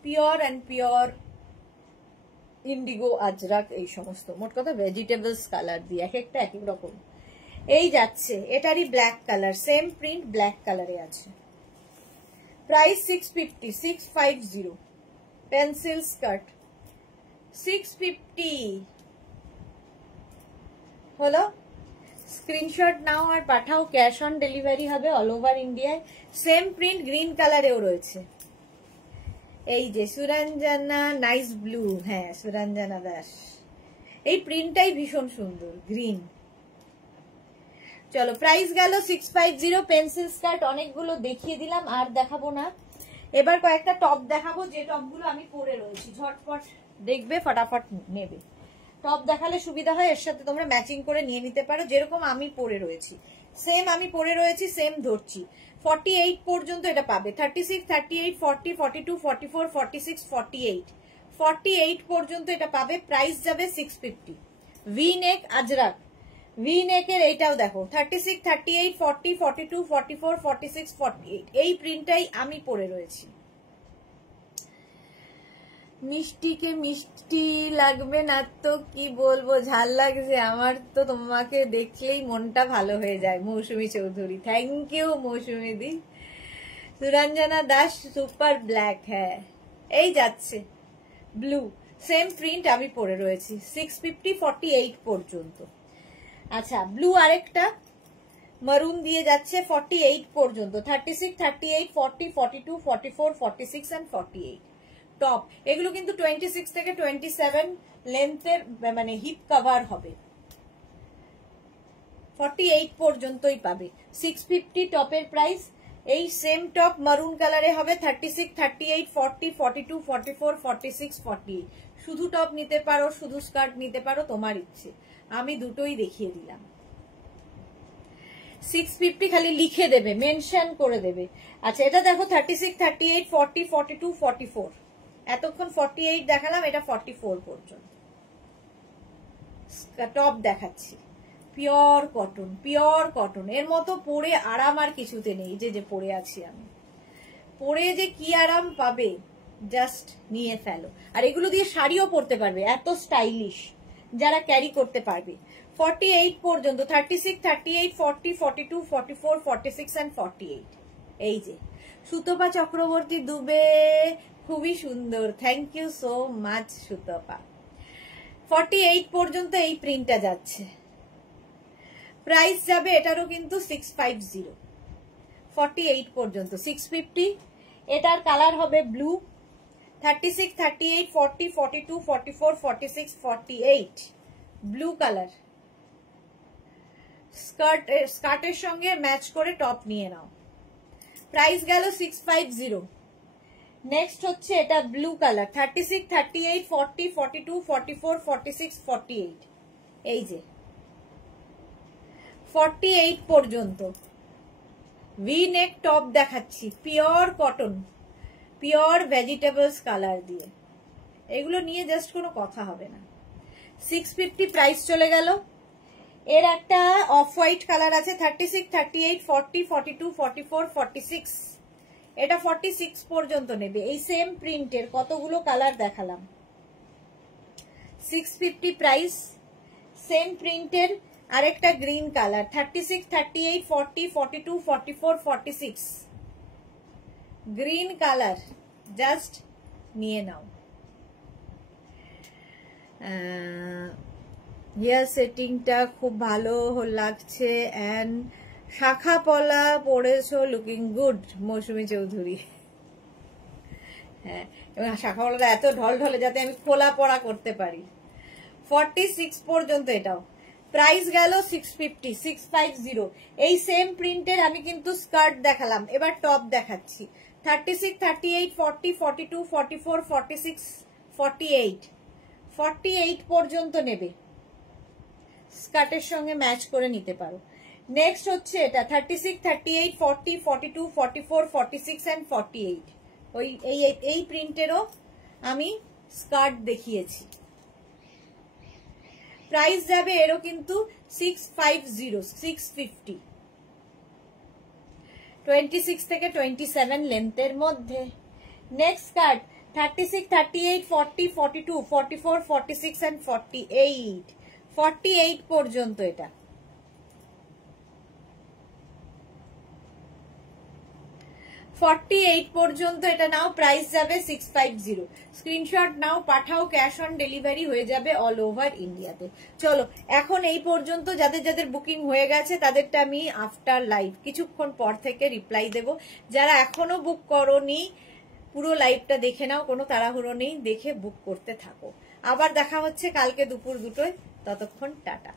pure and pure Indigo Ajrak, এই সমস্ত মোট কথা ভেজিটেবলস কালার দিয়ে, এক একটা এক এক রকম। এই যাচ্ছে, এটারই black colour, same print black কালারে আছে, প্রাইস 650, 650 পেন্সিল স্কার্ট, 650 হলো। স্ক্রিনশট নাও আর পাঠাও, ক্যাশ অন ডেলিভারি হবে অল ওভার ইন্ডিয়ায়। সেম প্রিন্ট গ্রিন কালারেও রয়েছে, এই যে সুরঞ্জনা নাইস ব্লু, হ্যাঁ সুরঞ্জনা দাস, এই প্রিন্টটাই ভীষণ সুন্দর, গ্রিন। চলো প্রাইস গেল 650 পেন্সিল স্কার্ট। অনেকগুলো দেখিয়ে দিলাম, আর দেখাবো না, এবার কয়েকটা টপ দেখাবো, যে টপগুলো আমি পরে রয়েছি, ঝটপট দেখবে, ফটাফট নেবে। টপ দেখালে সুবিধা হয়, এর সাথে তোমরা ম্যাচিং করে নিয়ে নিতে পারো, যেরকম আমি পরে রয়েছি সেম আমি পরে রয়েছি, সেম ধরছি। 48 পর্যন্ত এটা পাবে, 36, 38, 40, 42, 44, 46, 48, 48 পর্যন্ত এটা পাবে। প্রাইস যাবে 650। ভি নেক আজরাক, ভি নেকের এইটাও দেখো, 36, 38, 40, 42, 44, 46, 48, এই প্রিন্টটাই আমি পরে রয়েছি। মিষ্টিকে মিষ্টি লাগবে না তো কি বলবো, ঝাল লাগছে আমার তো, তোমাকে দেখলেই মনটা ভালো হয়ে যায়। মৌসুমী চৌধুরী, থ্যাংক ইউ মৌসুমী দি। সুরঞ্জনা দাস, সুপার ব্ল্যাক, হ্যাঁ এই যাচ্ছে ব্লু, সেম প্রিন্ট আমি পরে রয়েছি, 650, 48 পর্যন্ত। আচ্ছা ব্লু আরেকটা মারুন দিয়ে যাচ্ছে 48 পর্যন্ত, 36, 38, 40, 42, 44, 46 and 48 টপ। এগুলো কিন্তু 26 থেকে 27 লেন্থের, মানে হিপ কভার হবে, 48 পর্যন্তই পাবে। 650 টপের প্রাইস। এই সেম টপ মারুন কালারে হবে, 36, 38, 40, 42, 44, 46, 48। শুধু টপ নিতে পারো, শুধু স্কার্ট নিতে পারো, তোমার ইচ্ছে, আমি দুটোই দেখিয়ে দিলাম। 650 খালি লিখে দেবে, মেনশন করে দেবে। আচ্ছা এটা দেখো, 36, 38, 40, 42, 44, এতক্ষণ 48 দেখালাম, এটা 44 পর্যন্ত টপ দেখাচ্ছি। পিওর কটন, পিওর কটন, এর মতো পরে আরাম আর কিছুতে নেই। যে পরে আছি আমি, পরে যে কি আরাম পাবে, জাস্ট নিয়ে ফেলো। আর এগুলো দিয়ে শাড়িও পরতে পারবে, এত স্টাইলিশ, যারা ক্যারি করতে পারবে। 48 পর্যন্ত, 36, 38, 40, 42, 44, 46 and 48। এই যে সুতপা চক্রবর্তী দুবে, খুবই সুন্দর, thank you so much Sutapa. 48 পর্যন্ত এই প্রিন্টটা যাচ্ছে, প্রাইস যাবে এটারও কিন্তু 650, 48 পর্যন্ত 650। এটার কালার হবে ব্লু, 36, 38, 40, 42, 44, 46, 48 ব্লু কালার। স্কার্টের সঙ্গে ম্যাচ করে টপ নিয়ে নাও, প্রাইস গেল 650। নেক্সট হচ্ছে এটা ব্লু কালার, 36, 38, 40, 42, 44, 46, 48, এই যে 48 পর্যন্ত ভি নেক টপ দেখাচ্ছি, pure cotton, pure vegetables colour দিয়ে। এগুলো নিয়ে জাস্ট কোনো কথা হবে না। 650 প্রাইস চলে গেল। এর একটা অফ হোয়াইট কালার আছে, 36, 38, 40, 42, 44, 46, এটা 46 পর্যন্ত নেবে। এই সেম প্রিন্টের কতগুলো কালার দেখালাম, 650 প্রাইস। সেম প্রিন্টের আরেকটা green colour, 36, 38, 40, 42, 44, 46 green colour, just নিয়ে নাও। হেয়ার সেটিংটা খুব ভালো লাগছে এন্ড শাখা পলা পরেছো, লুকিং গুড মৌসুমী চৌধুরী। হ্যাঁ, এবং শাখা পলাটা এত ঢল ঢলে যাতে আমি খোলা পড়া করতে পারি। 46 পর্যন্ত এটাও। প্রাইস গেল 650, 650। এই সেম প্রিন্টের আমি কিন্তু স্কার্ট দেখালাম, এবার টপ দেখাচ্ছি। 36, 38, 40, 42, 44, 46, 48 48 পর্যন্ত নেবে, স্কার্টের সঙ্গে ম্যাচ করে নিতে পারো। নেক্সট হচ্ছে এটা 36, 38, 40, 42, 44, 46 এন্ড 48। ওই এই প্রিন্টেরও আমি স্কার্ট দেখিয়েছি। প্রাইস যাবে এরও কিন্তু 650, 650, 26 থেকে 27 লেন্থের মধ্যে। নেক্সট স্কার্ট 36, 38, 40, 42, 44, 46 এন্ড 48 48 পর্যন্ত এটা। পর্যন্ত এটা নাও, প্রাইস যাবে 650। স্ক্রিনশট নাও, পাঠাও, ক্যাশ অন ডেলিভারি হয়ে যাবে অল ওভার ইন্ডিয়াতে। চলো এখন এই পর্যন্ত, যাদের যাদের বুকিং হয়ে গেছে তাদেরটা আমি আফটার লাইভ কিছুক্ষণ পর থেকে রিপ্লাই দেব। যারা এখনো বুক করোনি পুরো লাইভটা দেখে নাও, কোনো তাড়াহুড়ো নেই, দেখে বুক করতে থাকো। আবার দেখা হচ্ছে কালকে দুপুর 2টায়, ততক্ষণ টাটা।